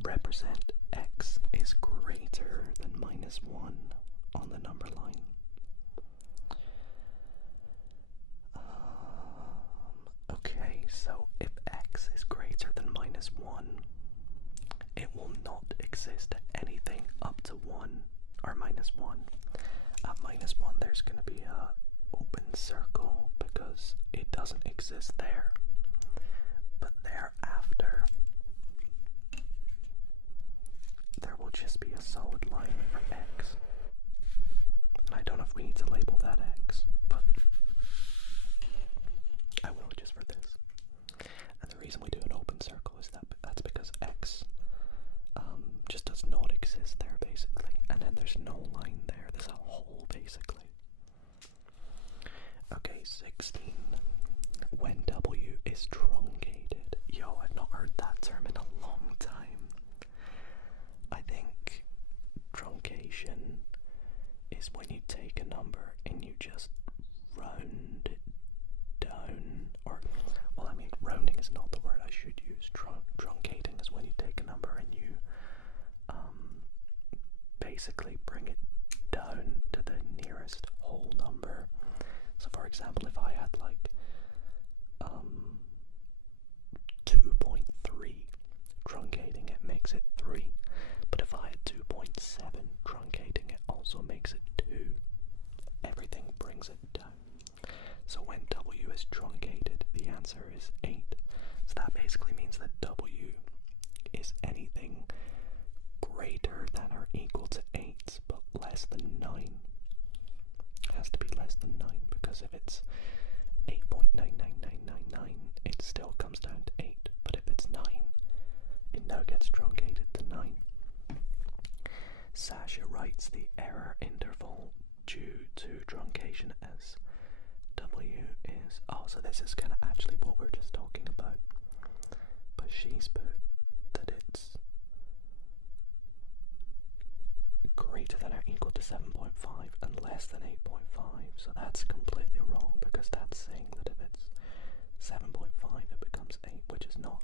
Represent x is greater than minus 1 on the number line. Okay, so if x is greater than minus 1, it will not exist at anything up to 1 or minus 1. At minus 1 there's going to be a open circle because it doesn't exist there. But thereafter, there will just be a solid line for x. And I don't know if we need to label that x, but I will just for this. And the reason we do an open circle is that's because x just does not exist there, basically. And then there's no line there. There's a hole, basically. Okay, 16. When W is truncated. Yo, I've not heard that term in a long time. I think truncation is when you take a number and you just round it down. Or, well, I mean, rounding is not the word I should use. Truncating is when you take a number and you basically bring it down to the nearest whole number. So for example, if I had like 2.3, truncating it makes it 3. But if I had 2.7, truncating it also makes it 2. Everything brings it down. So when W is truncated, the answer is 8. So that basically means that W is anything greater than or equal to 8, but less than 9. It has to be less than 9, because if it's 8.99999, it still comes down to 8. But if it's 9, it now gets truncated to 9. Sasha writes the error interval due to truncation as W is... Oh, so this is kind of actually what we're just talking about. But she's put that it's greater than or equal to 7.5 and less than 8.5. So that's completely wrong, because that's saying that if it's 7.5 it becomes 8, which is not.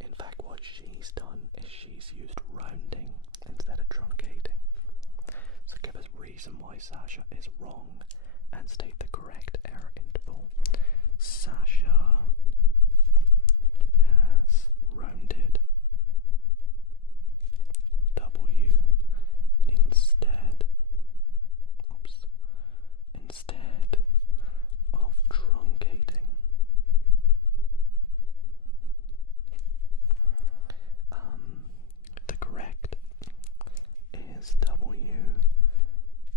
In fact, what she's done is she's used rounding instead of truncating. So give us reason why Sasha is wrong and state the correct error interval. Sasha has rounded W instead of truncating. The correct is W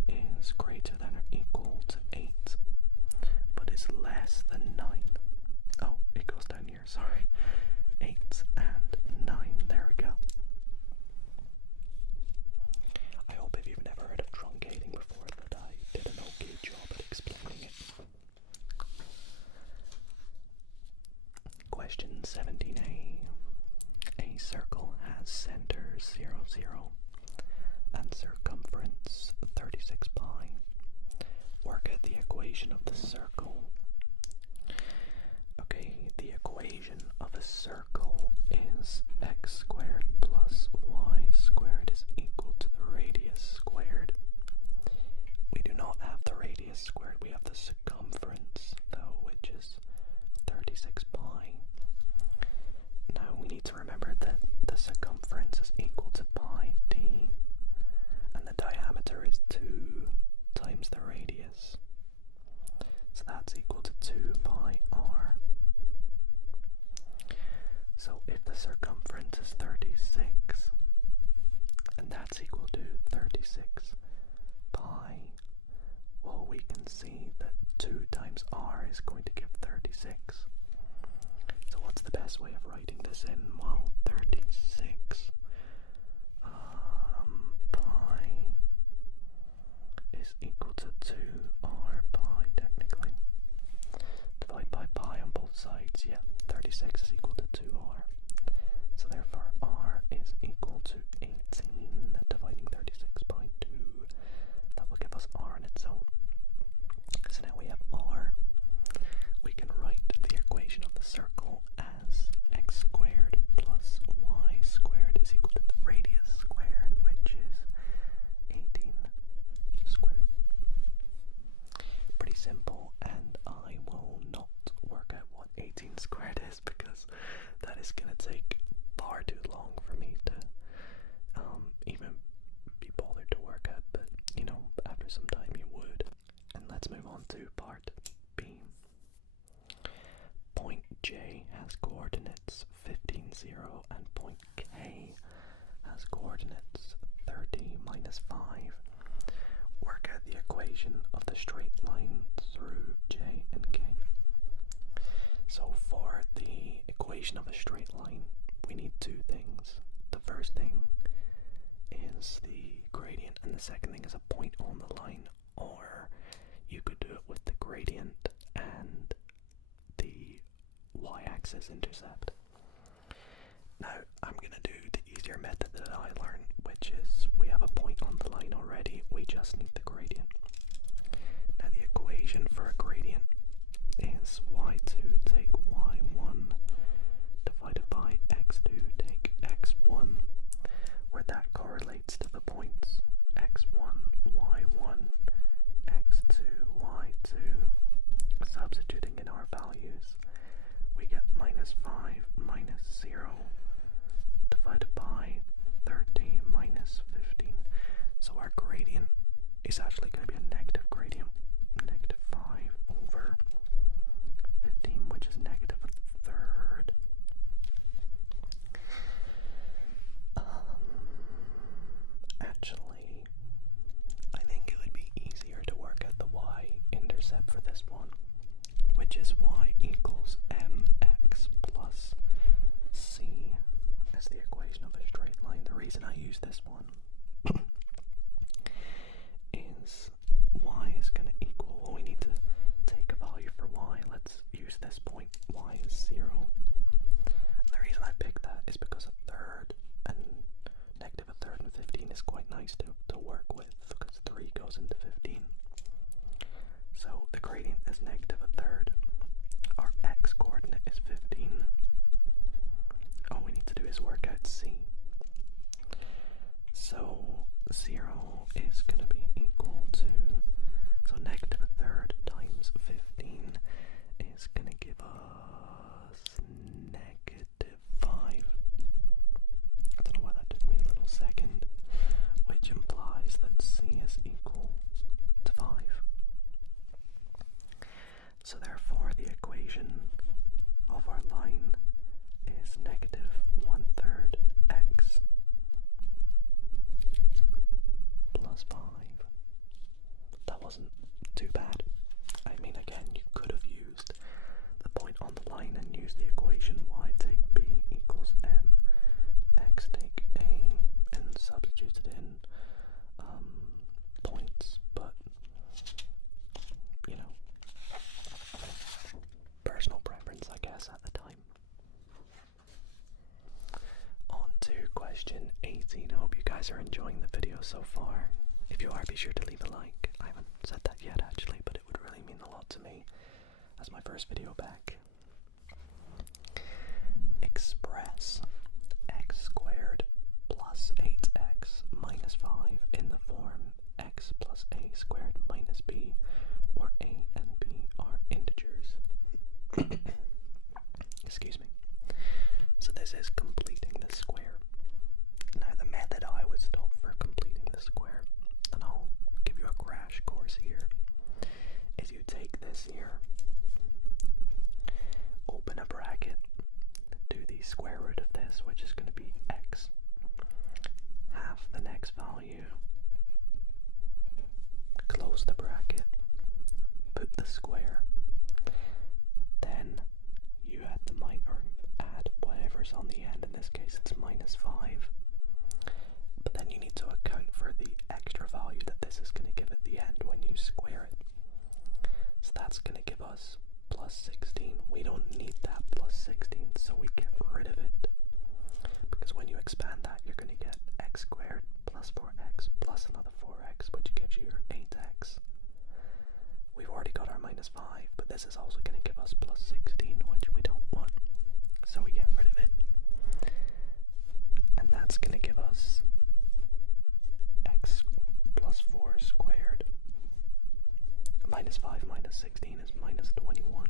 is greater than or equal to 8, but is less than 9. Oh, it goes down here, sorry. 8 and 9, there we go. I hope if you've never heard of truncating before that I did an okay job at explaining it. Question 17a. A circle has center 0, 0 and circumference 36 pi. Work out the equation of the circle. Okay, the equation of a circle is x squared plus y squared is equal to the radius squared. We do not have the radius squared, we have the circumference though, which is 36 pi. Now we need to remember that the circumference is equal to pi d, and the diameter is 2 times the radius. So that's equal to 2 pi r. So if the circumference is 36, and that's equal to 36 pi, well, we can see that 2 times r is going to give 36. So what's the best way of writing this in? Well, 36 pi is equal to 2r pi, technically. Divide by pi on both sides, yeah, 36 is equal to 2r. So therefore r is equal to 18, dividing 36 by 2. That will give us r on its own. So now we have r. We can write the equation of the circle as x squared plus y squared is equal to the radius squared, which is 18 squared. Pretty simple, and I will not work out what 18 squared is because that is going to take far too long for me to even be bothered to work out, but you know, after some time you would. And let's move on to part B. Point J has coordinates 15, 0, and point K has coordinates 30, minus 5. Work out the equation of the straight line through J and K. So for the equation of a straight line, we need two things. The first thing is the gradient, and the second thing is a point on the line, or you could do it with the gradient and the y-axis intercept. Now I'm going to do the easier method that I learned, which is we have a point on the line already, we just need the gradient. Now the equation for a gradient is y2 take y1 divided by x2 take x1, where that correlates to the points x1, y1, x2, y2. Substituting in our values, we get minus 5 minus 0 divided by 30 minus 15. So our gradient is actually going to be a negative gradient, negative 5 over 15, which is negative a third. Actually, I think it would be easier to work out the y-intercept for this one, which is y equals mx plus c as the equation of a straight line. The reason I use this one is y is going to equal, well, we need to take a value for y. Let's use this point, y is 0. And the reason I picked that is because a third and negative a third and 15 is quite nice to work zeros into 15. So the gradient is negative a third. Our x coordinate is 15. All we need to do is work out c. So 0 is going to be equal to, so negative a third times 15 is going to give us negative 5. I don't know why that took me a little second, which implies that c is equal to 5. So therefore the equation of our line is negative 1/3 x plus 5. That wasn't too bad. I mean, again, you could have used the point on the line and used the equation y take b equals m, x take a, and substituted in points, but you know, personal preference, I guess, at the time. On to question 18. I hope you guys are enjoying the video so far. If you are, be sure to leave a like. I haven't said that yet actually, but it would really mean a lot to me as my first video back. Express x squared plus 8x minus 5 in the form x plus a squared minus b, where a and b are integers. Excuse me. So this is completing the square. Now the method I was taught for completing the square, and I'll give you a crash course here, is you take this here, open a bracket, do the square root of this, which is going to be x, half the next value, close the bracket, put the square, then you add the add whatever's on the end. In this case it's minus 5, but then you need to account for the extra value that this is going to give at the end when you square it. So that's going to give us plus 16. We don't need that plus 16, so we get rid of it, because when you expand that, you're going to get x squared plus 4x plus another 4x, which gives you your 8x. We've already got our minus 5, but this is also going to give us plus 16, which we don't want, so we get rid of it. And that's going to give us x plus 4 squared. Minus 5 minus 16 is minus 21.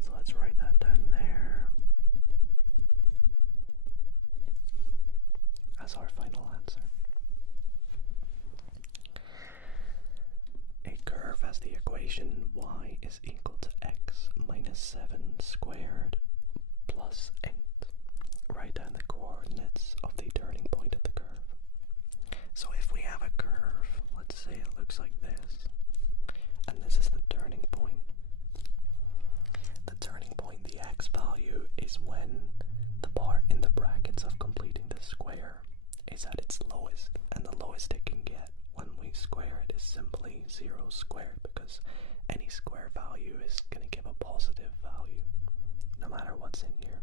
So let's write that down there as our final answer. A curve has the equation y is equal to x minus 7 squared plus 8. Write down the coordinates of the turning point of the curve. So if we have a curve, let's say it looks like this, and this is the turning point. The turning point, the x value, is when the part in the brackets of completing the square is at its lowest, and the lowest it can get when we square it is simply 0 squared, because any square value is going to give a positive value, no matter what's in here.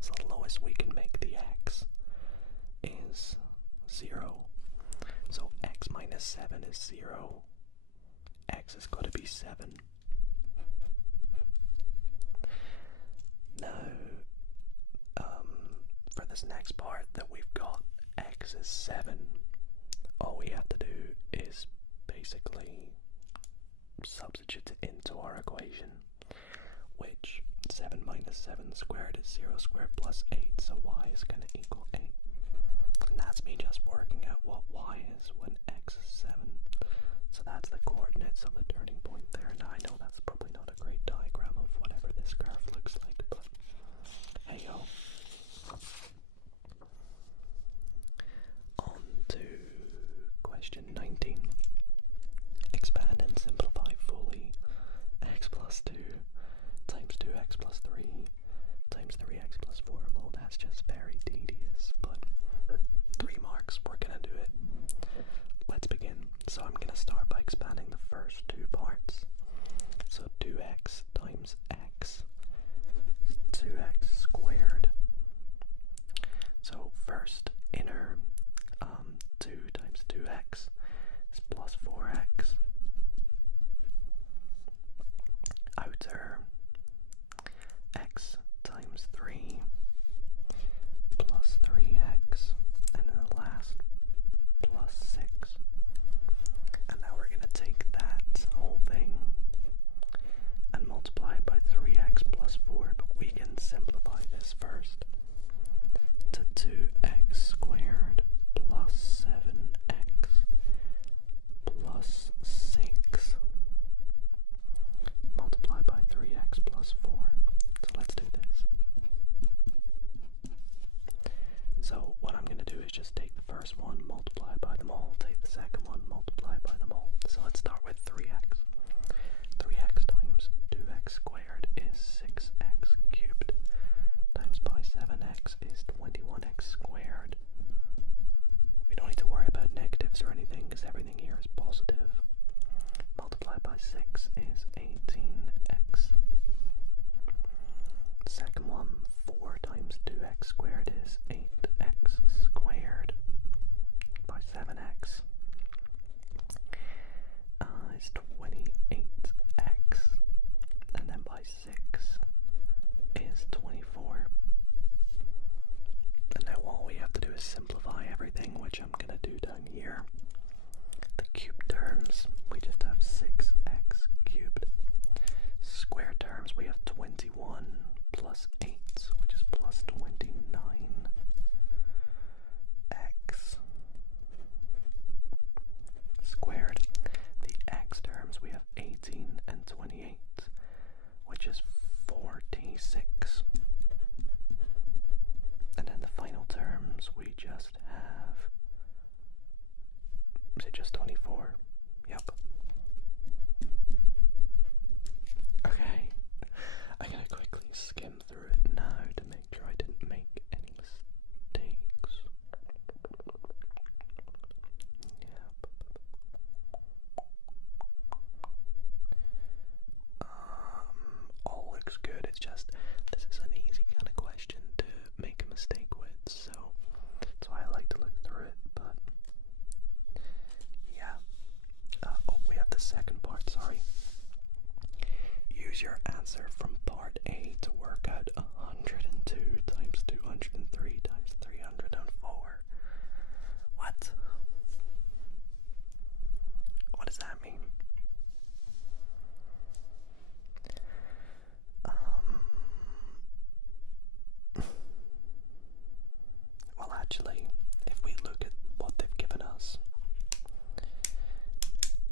So the lowest we can make the x is 0. So x minus 7 is 0. X has got to be 7. Now, for this next part that we've got, x is 7. All we have to do is basically substitute it into our equation, which 7 minus 7 squared is 0 squared plus 8, so y is going to equal 8. And that's me just working out what y is when x is 7. So that's the coordinates of the turning point there. Now I know that's probably not a great diagram of whatever this curve looks like, but hey yo. On to question 19. Expand and simplify fully. X plus 2 times 2x plus 3 times 3x plus 4. Well, that's just very tedious, but 3 marks, we're gonna do it. Let's begin. So I'm gonna start by expanding the first 2 parts. So multiplied by 6 is 18x. Second one, 4 times 2x squared is 8x squared. By 7x is 28x. And then by 6 is 24. And now all we have to do is simplify everything, which I'm going to do down here. The cube terms, we just have 6x cubed. Square terms, we have 21 plus 8, which is plus 29 x squared. The x terms, we have 18 and 28, which is 46. And then the final terms, we just have, is it just 24? Yep. Okay, I'm gonna quickly skim through it now to make sure I didn't make any mistakes. Yep. All looks good. It's just, this is an easy kind of question to make a mistake with, so that's why I like to look through it. But yeah. Oh, we have the second part, sorry. Use your answer from part A to work out 102 times 203 times 304. What? What does that mean? Well, actually, if we look at what they've given us,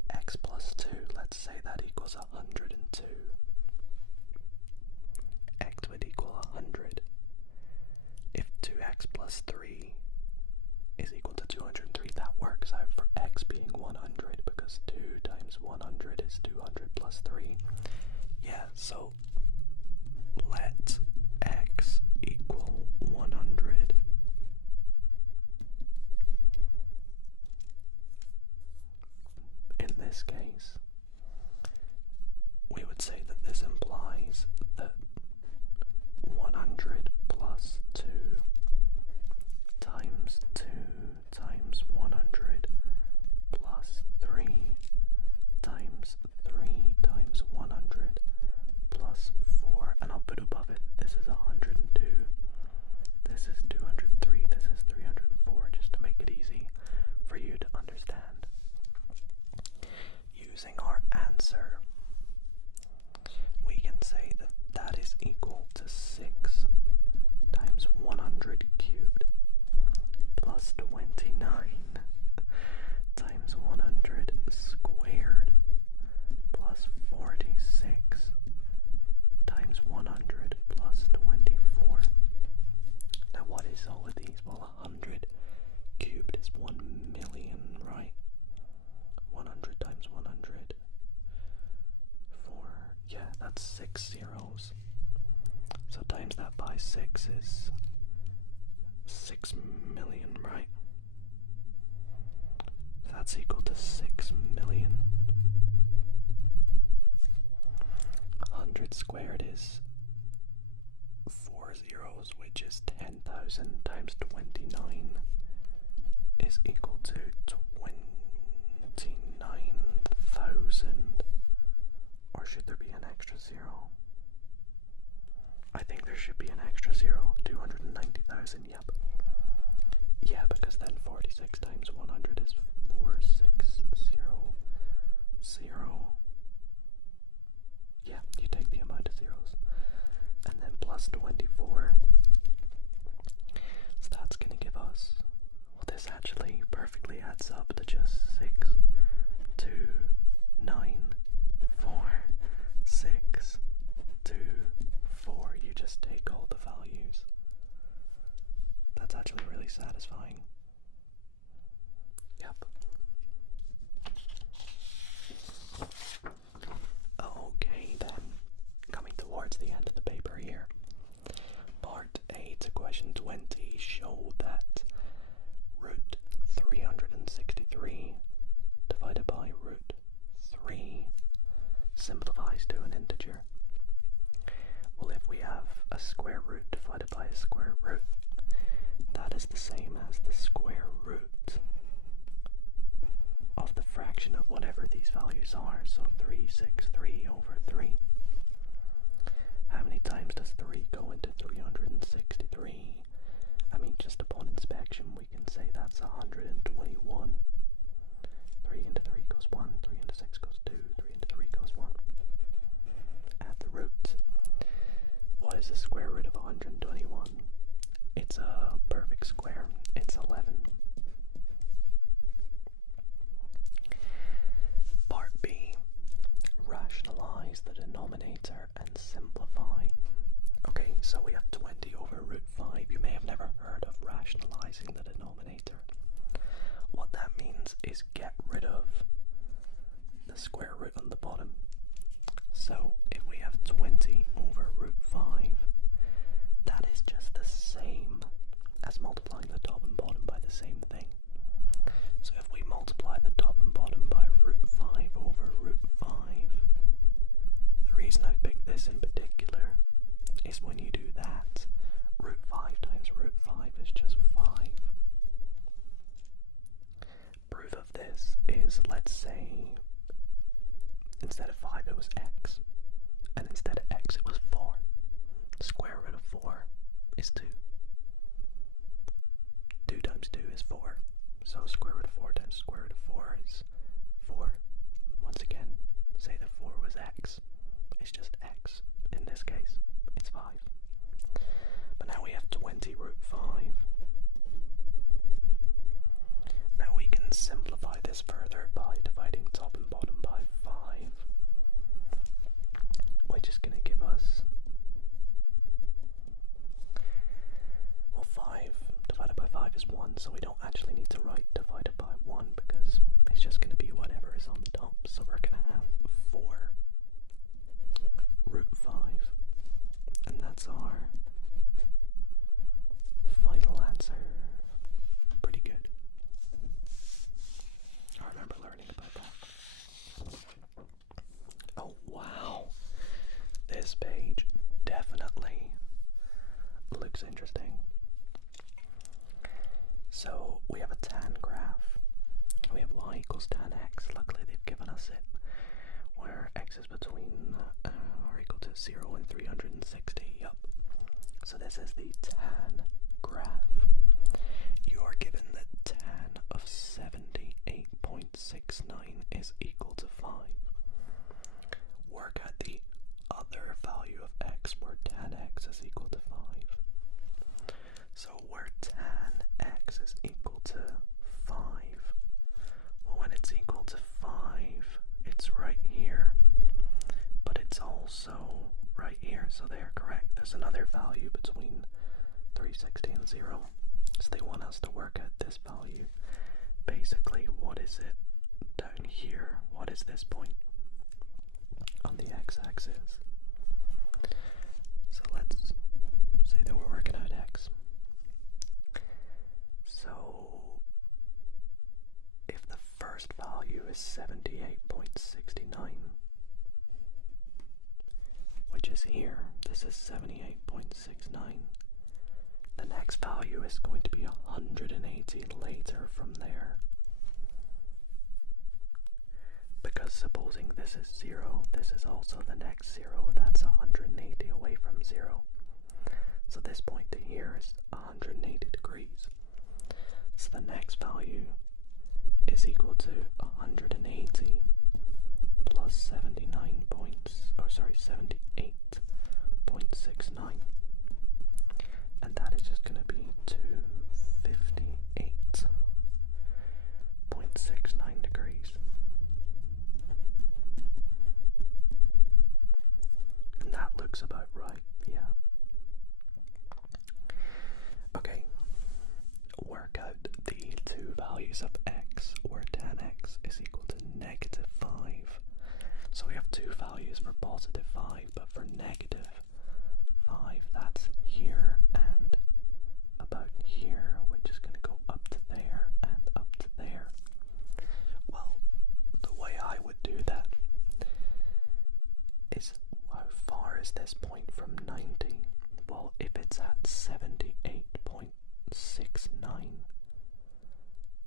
x plus 2, let's say that equals 102. X would equal 100. If 2x plus 3 is equal to 203, that works out for x being 100, because 2 times 100 is 200 plus 3. Yeah, so let x equal 100. In this case, we would say that this implies that 100 plus 2 times 2 times 100 plus 3 times 3 times 100 plus 4, and I'll put above it, this is 102, this is 203, this is 304, just to make it easy for you to understand. Using our answer, we can say that that is equal to 6 times 100 cubed plus 29 times 100 squared plus 46 times 100 plus 24. Now what is all of these? Well, 100 cubed is 1 million, right? 100 times 100. 4. Yeah, that's 6 zeros. So times that by 6 is 6 million, right? That's equal to 6 million. 100 squared is 4 zeros, which is 10,000 times 29 is equal to 29,000. Or should there be an extra zero? I think there should be an extra zero. 290,000, yep. Yeah, because then 46 times 100 is 4600. Yeah, you take the amount of zeros. And then plus 24. So that's going to give us, well, this actually perfectly adds up to just 6, 2, 9, 4, 6, 2, 4. You just take all the values. That's actually really satisfying. Yep. Okay then, coming towards the end of the paper here. Part A to question 20 show that root 363 values are. So 363 over 3. How many times does 3 go into 363? I mean, just upon inspection, we can say that's 121. 3 into 3 goes 1, 3 into 6 goes 2, 3 into 3 goes 1. Add the roots. What is the square root of 121? It's a perfect square. It's 11. Part B. Rationalize the denominator and simplify. Okay, so we have 20 over root 5. You may have never heard of rationalizing the denominator. What that means is get rid of the square root on the bottom. So if we have 20 over root 5, that is just the same as multiplying the top and bottom by the same thing. So if we multiply the top and bottom by root 5 over root 5, the reason I picked this in particular is when you do that, root 5 times root 5 is just 5. Proof of this is, let's say, instead of 5 it was x, and instead of x it was 4. The square root of 4 is 2. 2 times 2 is 4. So square root of 4 times square root of 4 is 4. Once again, say that 4 was x. It's just x. In this case, it's 5. But now we have 20 root 5. Now we can simplify this further by dividing top and bottom by 5, which is going to give us, well, 5 divided by 5 is 1, so we don't actually need to write divided by 1 because it's just going to be whatever is on the top. So we're going to have 4 root 5, and that's our final answer. Pretty good. I remember learning about that. Oh wow, this page definitely looks interesting. So we have a tan graph. We have y equals tan x. Luckily they've given us it, where x is between or equal to 0 and 360. Yup. So this is the tan graph. You are given that tan of 78.69 is equal to 5. Work out the other value of x where tan x is equal to 5. So where tan x is equal to 5, well, when it's equal to 5, it's right here, but it's also right here, so they are correct. There's another value between 360 and 0, so they want us to work out this value. Basically, what is it down here? What is this point on the x-axis? So let's say that we're working out x. So if the first value is 78.69, which is here, this is 78.69, the next value is going to be 180 later from there. Because supposing this is 0, this is also the next 0, that's 180 away from 0. So this point to here is 180 degrees. So the next value is equal to 180 plus 78.69, and that is just going to be 258.69 degrees. And that looks about right, yeah. Okay, work out the two values of x where tan x is equal to negative 5. So we have two values for positive 5, but for negative 5, that's here and about here, which is going to go up to there and up to there. Well, the way I would do that is, how far is this point from 90? Well, if it's at 78.69,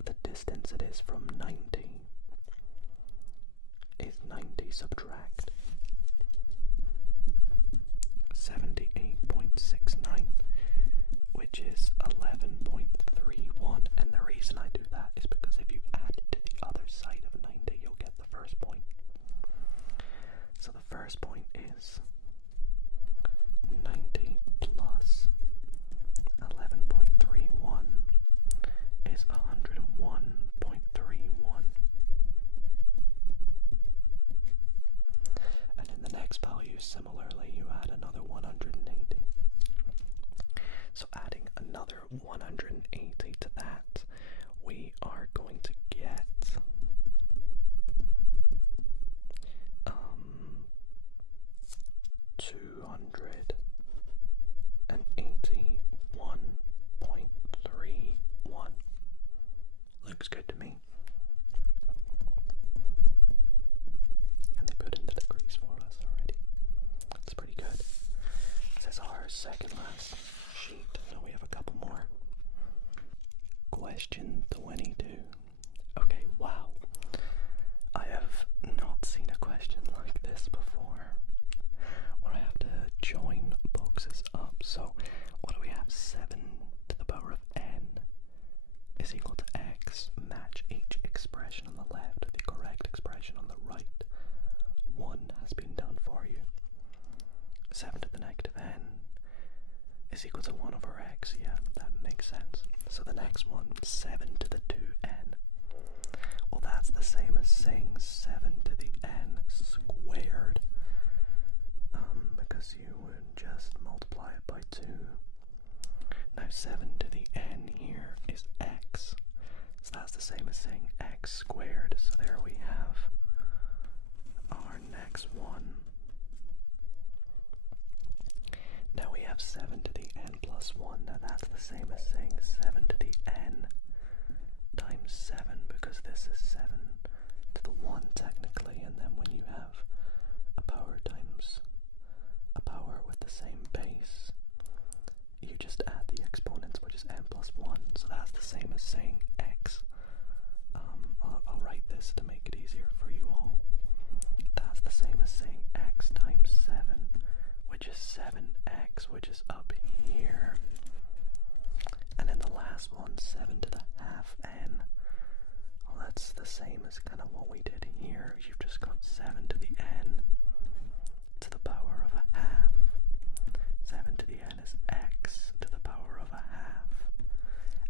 the distance it is from 90 is 90 subtract 78.69, which is 11.31. And the reason I do that is because if you add it to the other side of 90, you'll get the first point. So the first point is 90 plus 11.31 is 101.31. And in the next value, similarly, you add another 180. So adding another 180 to that, we are going to get 281.31. Looks good to me. And they put in the degrees for us already. That's pretty good. This is our second last sheet. Now we have a couple more. Question 22. Okay, wow. I have not seen a question like this before, where I have to join boxes up. So, what do we have? 7 to the power of n is equal to x. Match each expression on the left with the correct expression on the right. 1 has been done for you. 7 to the negative n is equal to 1 over x. Yeah, that makes sense. So the next one, 7 to the 2n. Well, that's the same as saying 7 to the n squared, because you would just multiply it by 2. Now 7 to the n here is x, so that's the same as saying x squared. So there we have our next one. Now we have 7 to the n plus 1. Now that's the same as saying 7 to the n times 7, because this is 7 to the 1 technically, and then when you have a power times a power with the same base, you just add the exponents, which is n plus 1. So that's the same as saying x. I'll write this to make it easier for you all. That's the same as saying x times 7, which is 7x, which is up here. And then the last one, 7 to the half n. Well, that's the same as kind of what we did here. You've just got 7 to the n to the power of a half. 7 to the n is x to the power of a half.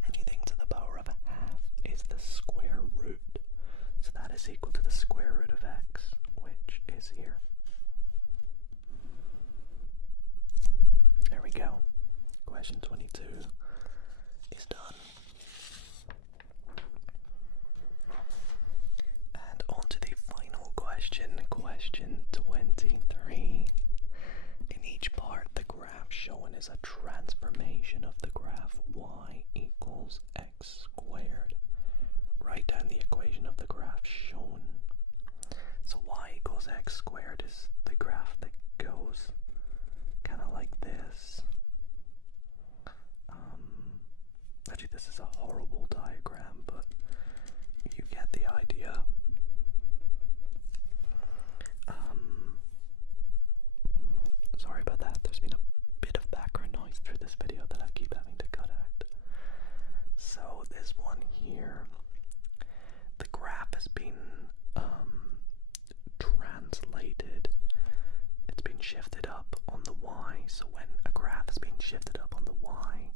Anything to the power of a half is the square root. So that is equal to the square root of x, which is here. There we go. Question 22 is done. And on to the final question, question 23. In each part, the graph shown is a transformation of the graph y equals x squared. Write down the equation of the graph shown. So y equals x squared is the graph that goes kind of like this. Actually, this is a horrible diagram, but you get the idea. Sorry about that. There's been a bit of background noise through this video that I keep having to cut out. So this one here, the graph has been translated. It's been shifted up on the y. So when a graph has been shifted up on the y,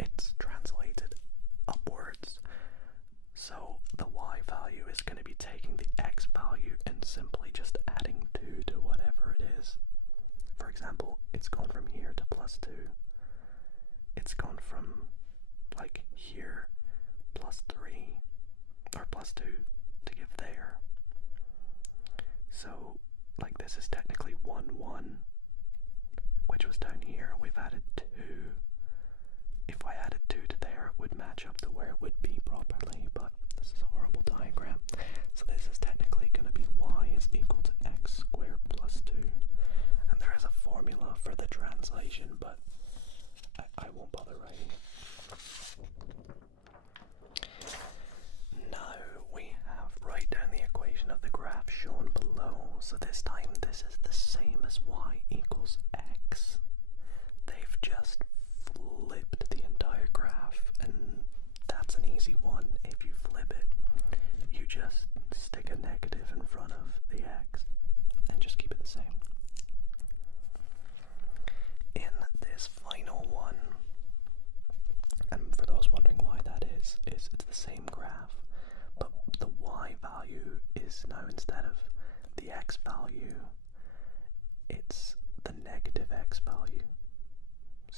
it's translated upwards. So the y value is going to be taking the x value and simply just adding 2 to whatever it is. For example, it's gone from here to plus 2. It's gone from like here plus 3 or plus 2 to give there. So like this is technically 1, 1, which was down here. We've added 2. If I added 2 to there, it would match up to where it would be properly, but this is a horrible diagram. So this is technically going to be y is equal to x squared plus 2. And there is a formula for the translation, but I won't bother writing it. Now we have write down the equation of the graph shown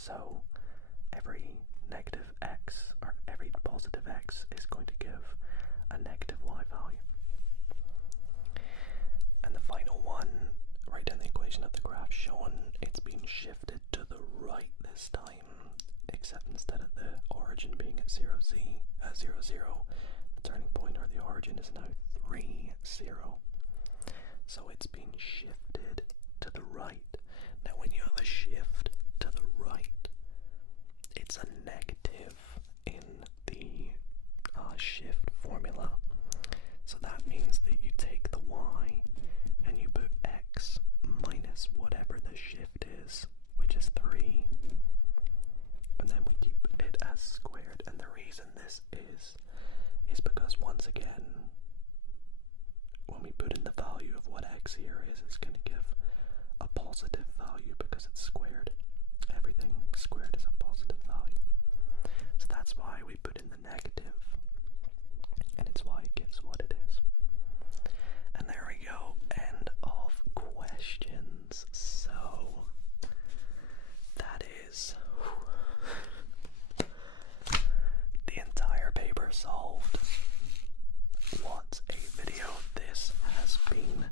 So every negative x or every positive x is going to give a negative y value. And the final one, write down the equation of the graph showing it's been shifted to the right this time, except instead of the origin being at 0, 0, the turning point or the origin is now 3, 0. So it's been shifted to the right. Now when you have a shift to the right, it's a negative in the shift formula. So that means that you take the y and you put x minus whatever the shift is, which is 3, and then we keep it as squared. And the reason this is because, once again, when we put in the value of what x here is, it's going to give a positive value because it's squared. Everything squared is a positive value. So that's why we put in the negative, and it's why it gives what it is. And there we go, end of questions. So that is the entire paper solved. What a video this has been.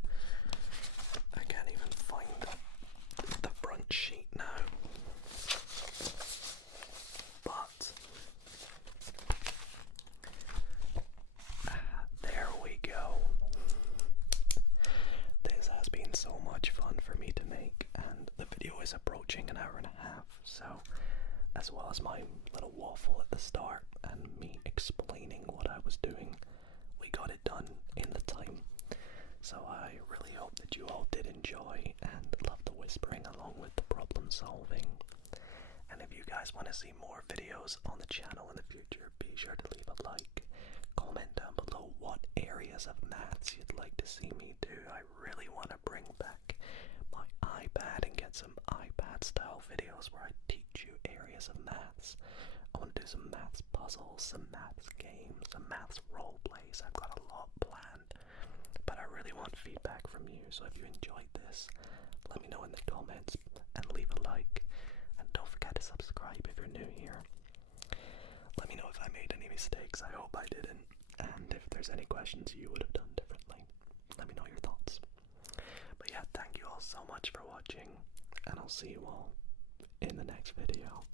I can't even find the front sheet now. But there we go. This has been so much fun for me to make, and the video is approaching an hour and a half, so as well as my little waffle at the start and me explaining what I was doing, we got it done in the time. So I really hope that you all did enjoy and love the whispering along with the problem solving. And if you guys want to see more videos on the channel in the future, be sure to leave a like. Comment down below what areas of maths you'd like to see me do. I really want to bring back my iPad and get some iPad style videos where I teach you areas of maths. I want to do some maths puzzles, some maths games, some maths role plays. I've got a lot planned, but I really want feedback from you. So if you enjoyed this, let me know in the comments and leave a like. And don't forget to subscribe if you're new here. Let me know if I made any mistakes. I hope I didn't. And if there's any questions you would have done differently, let me know your thoughts. But yeah, thank you all so much for watching, and I'll see you all in the next video.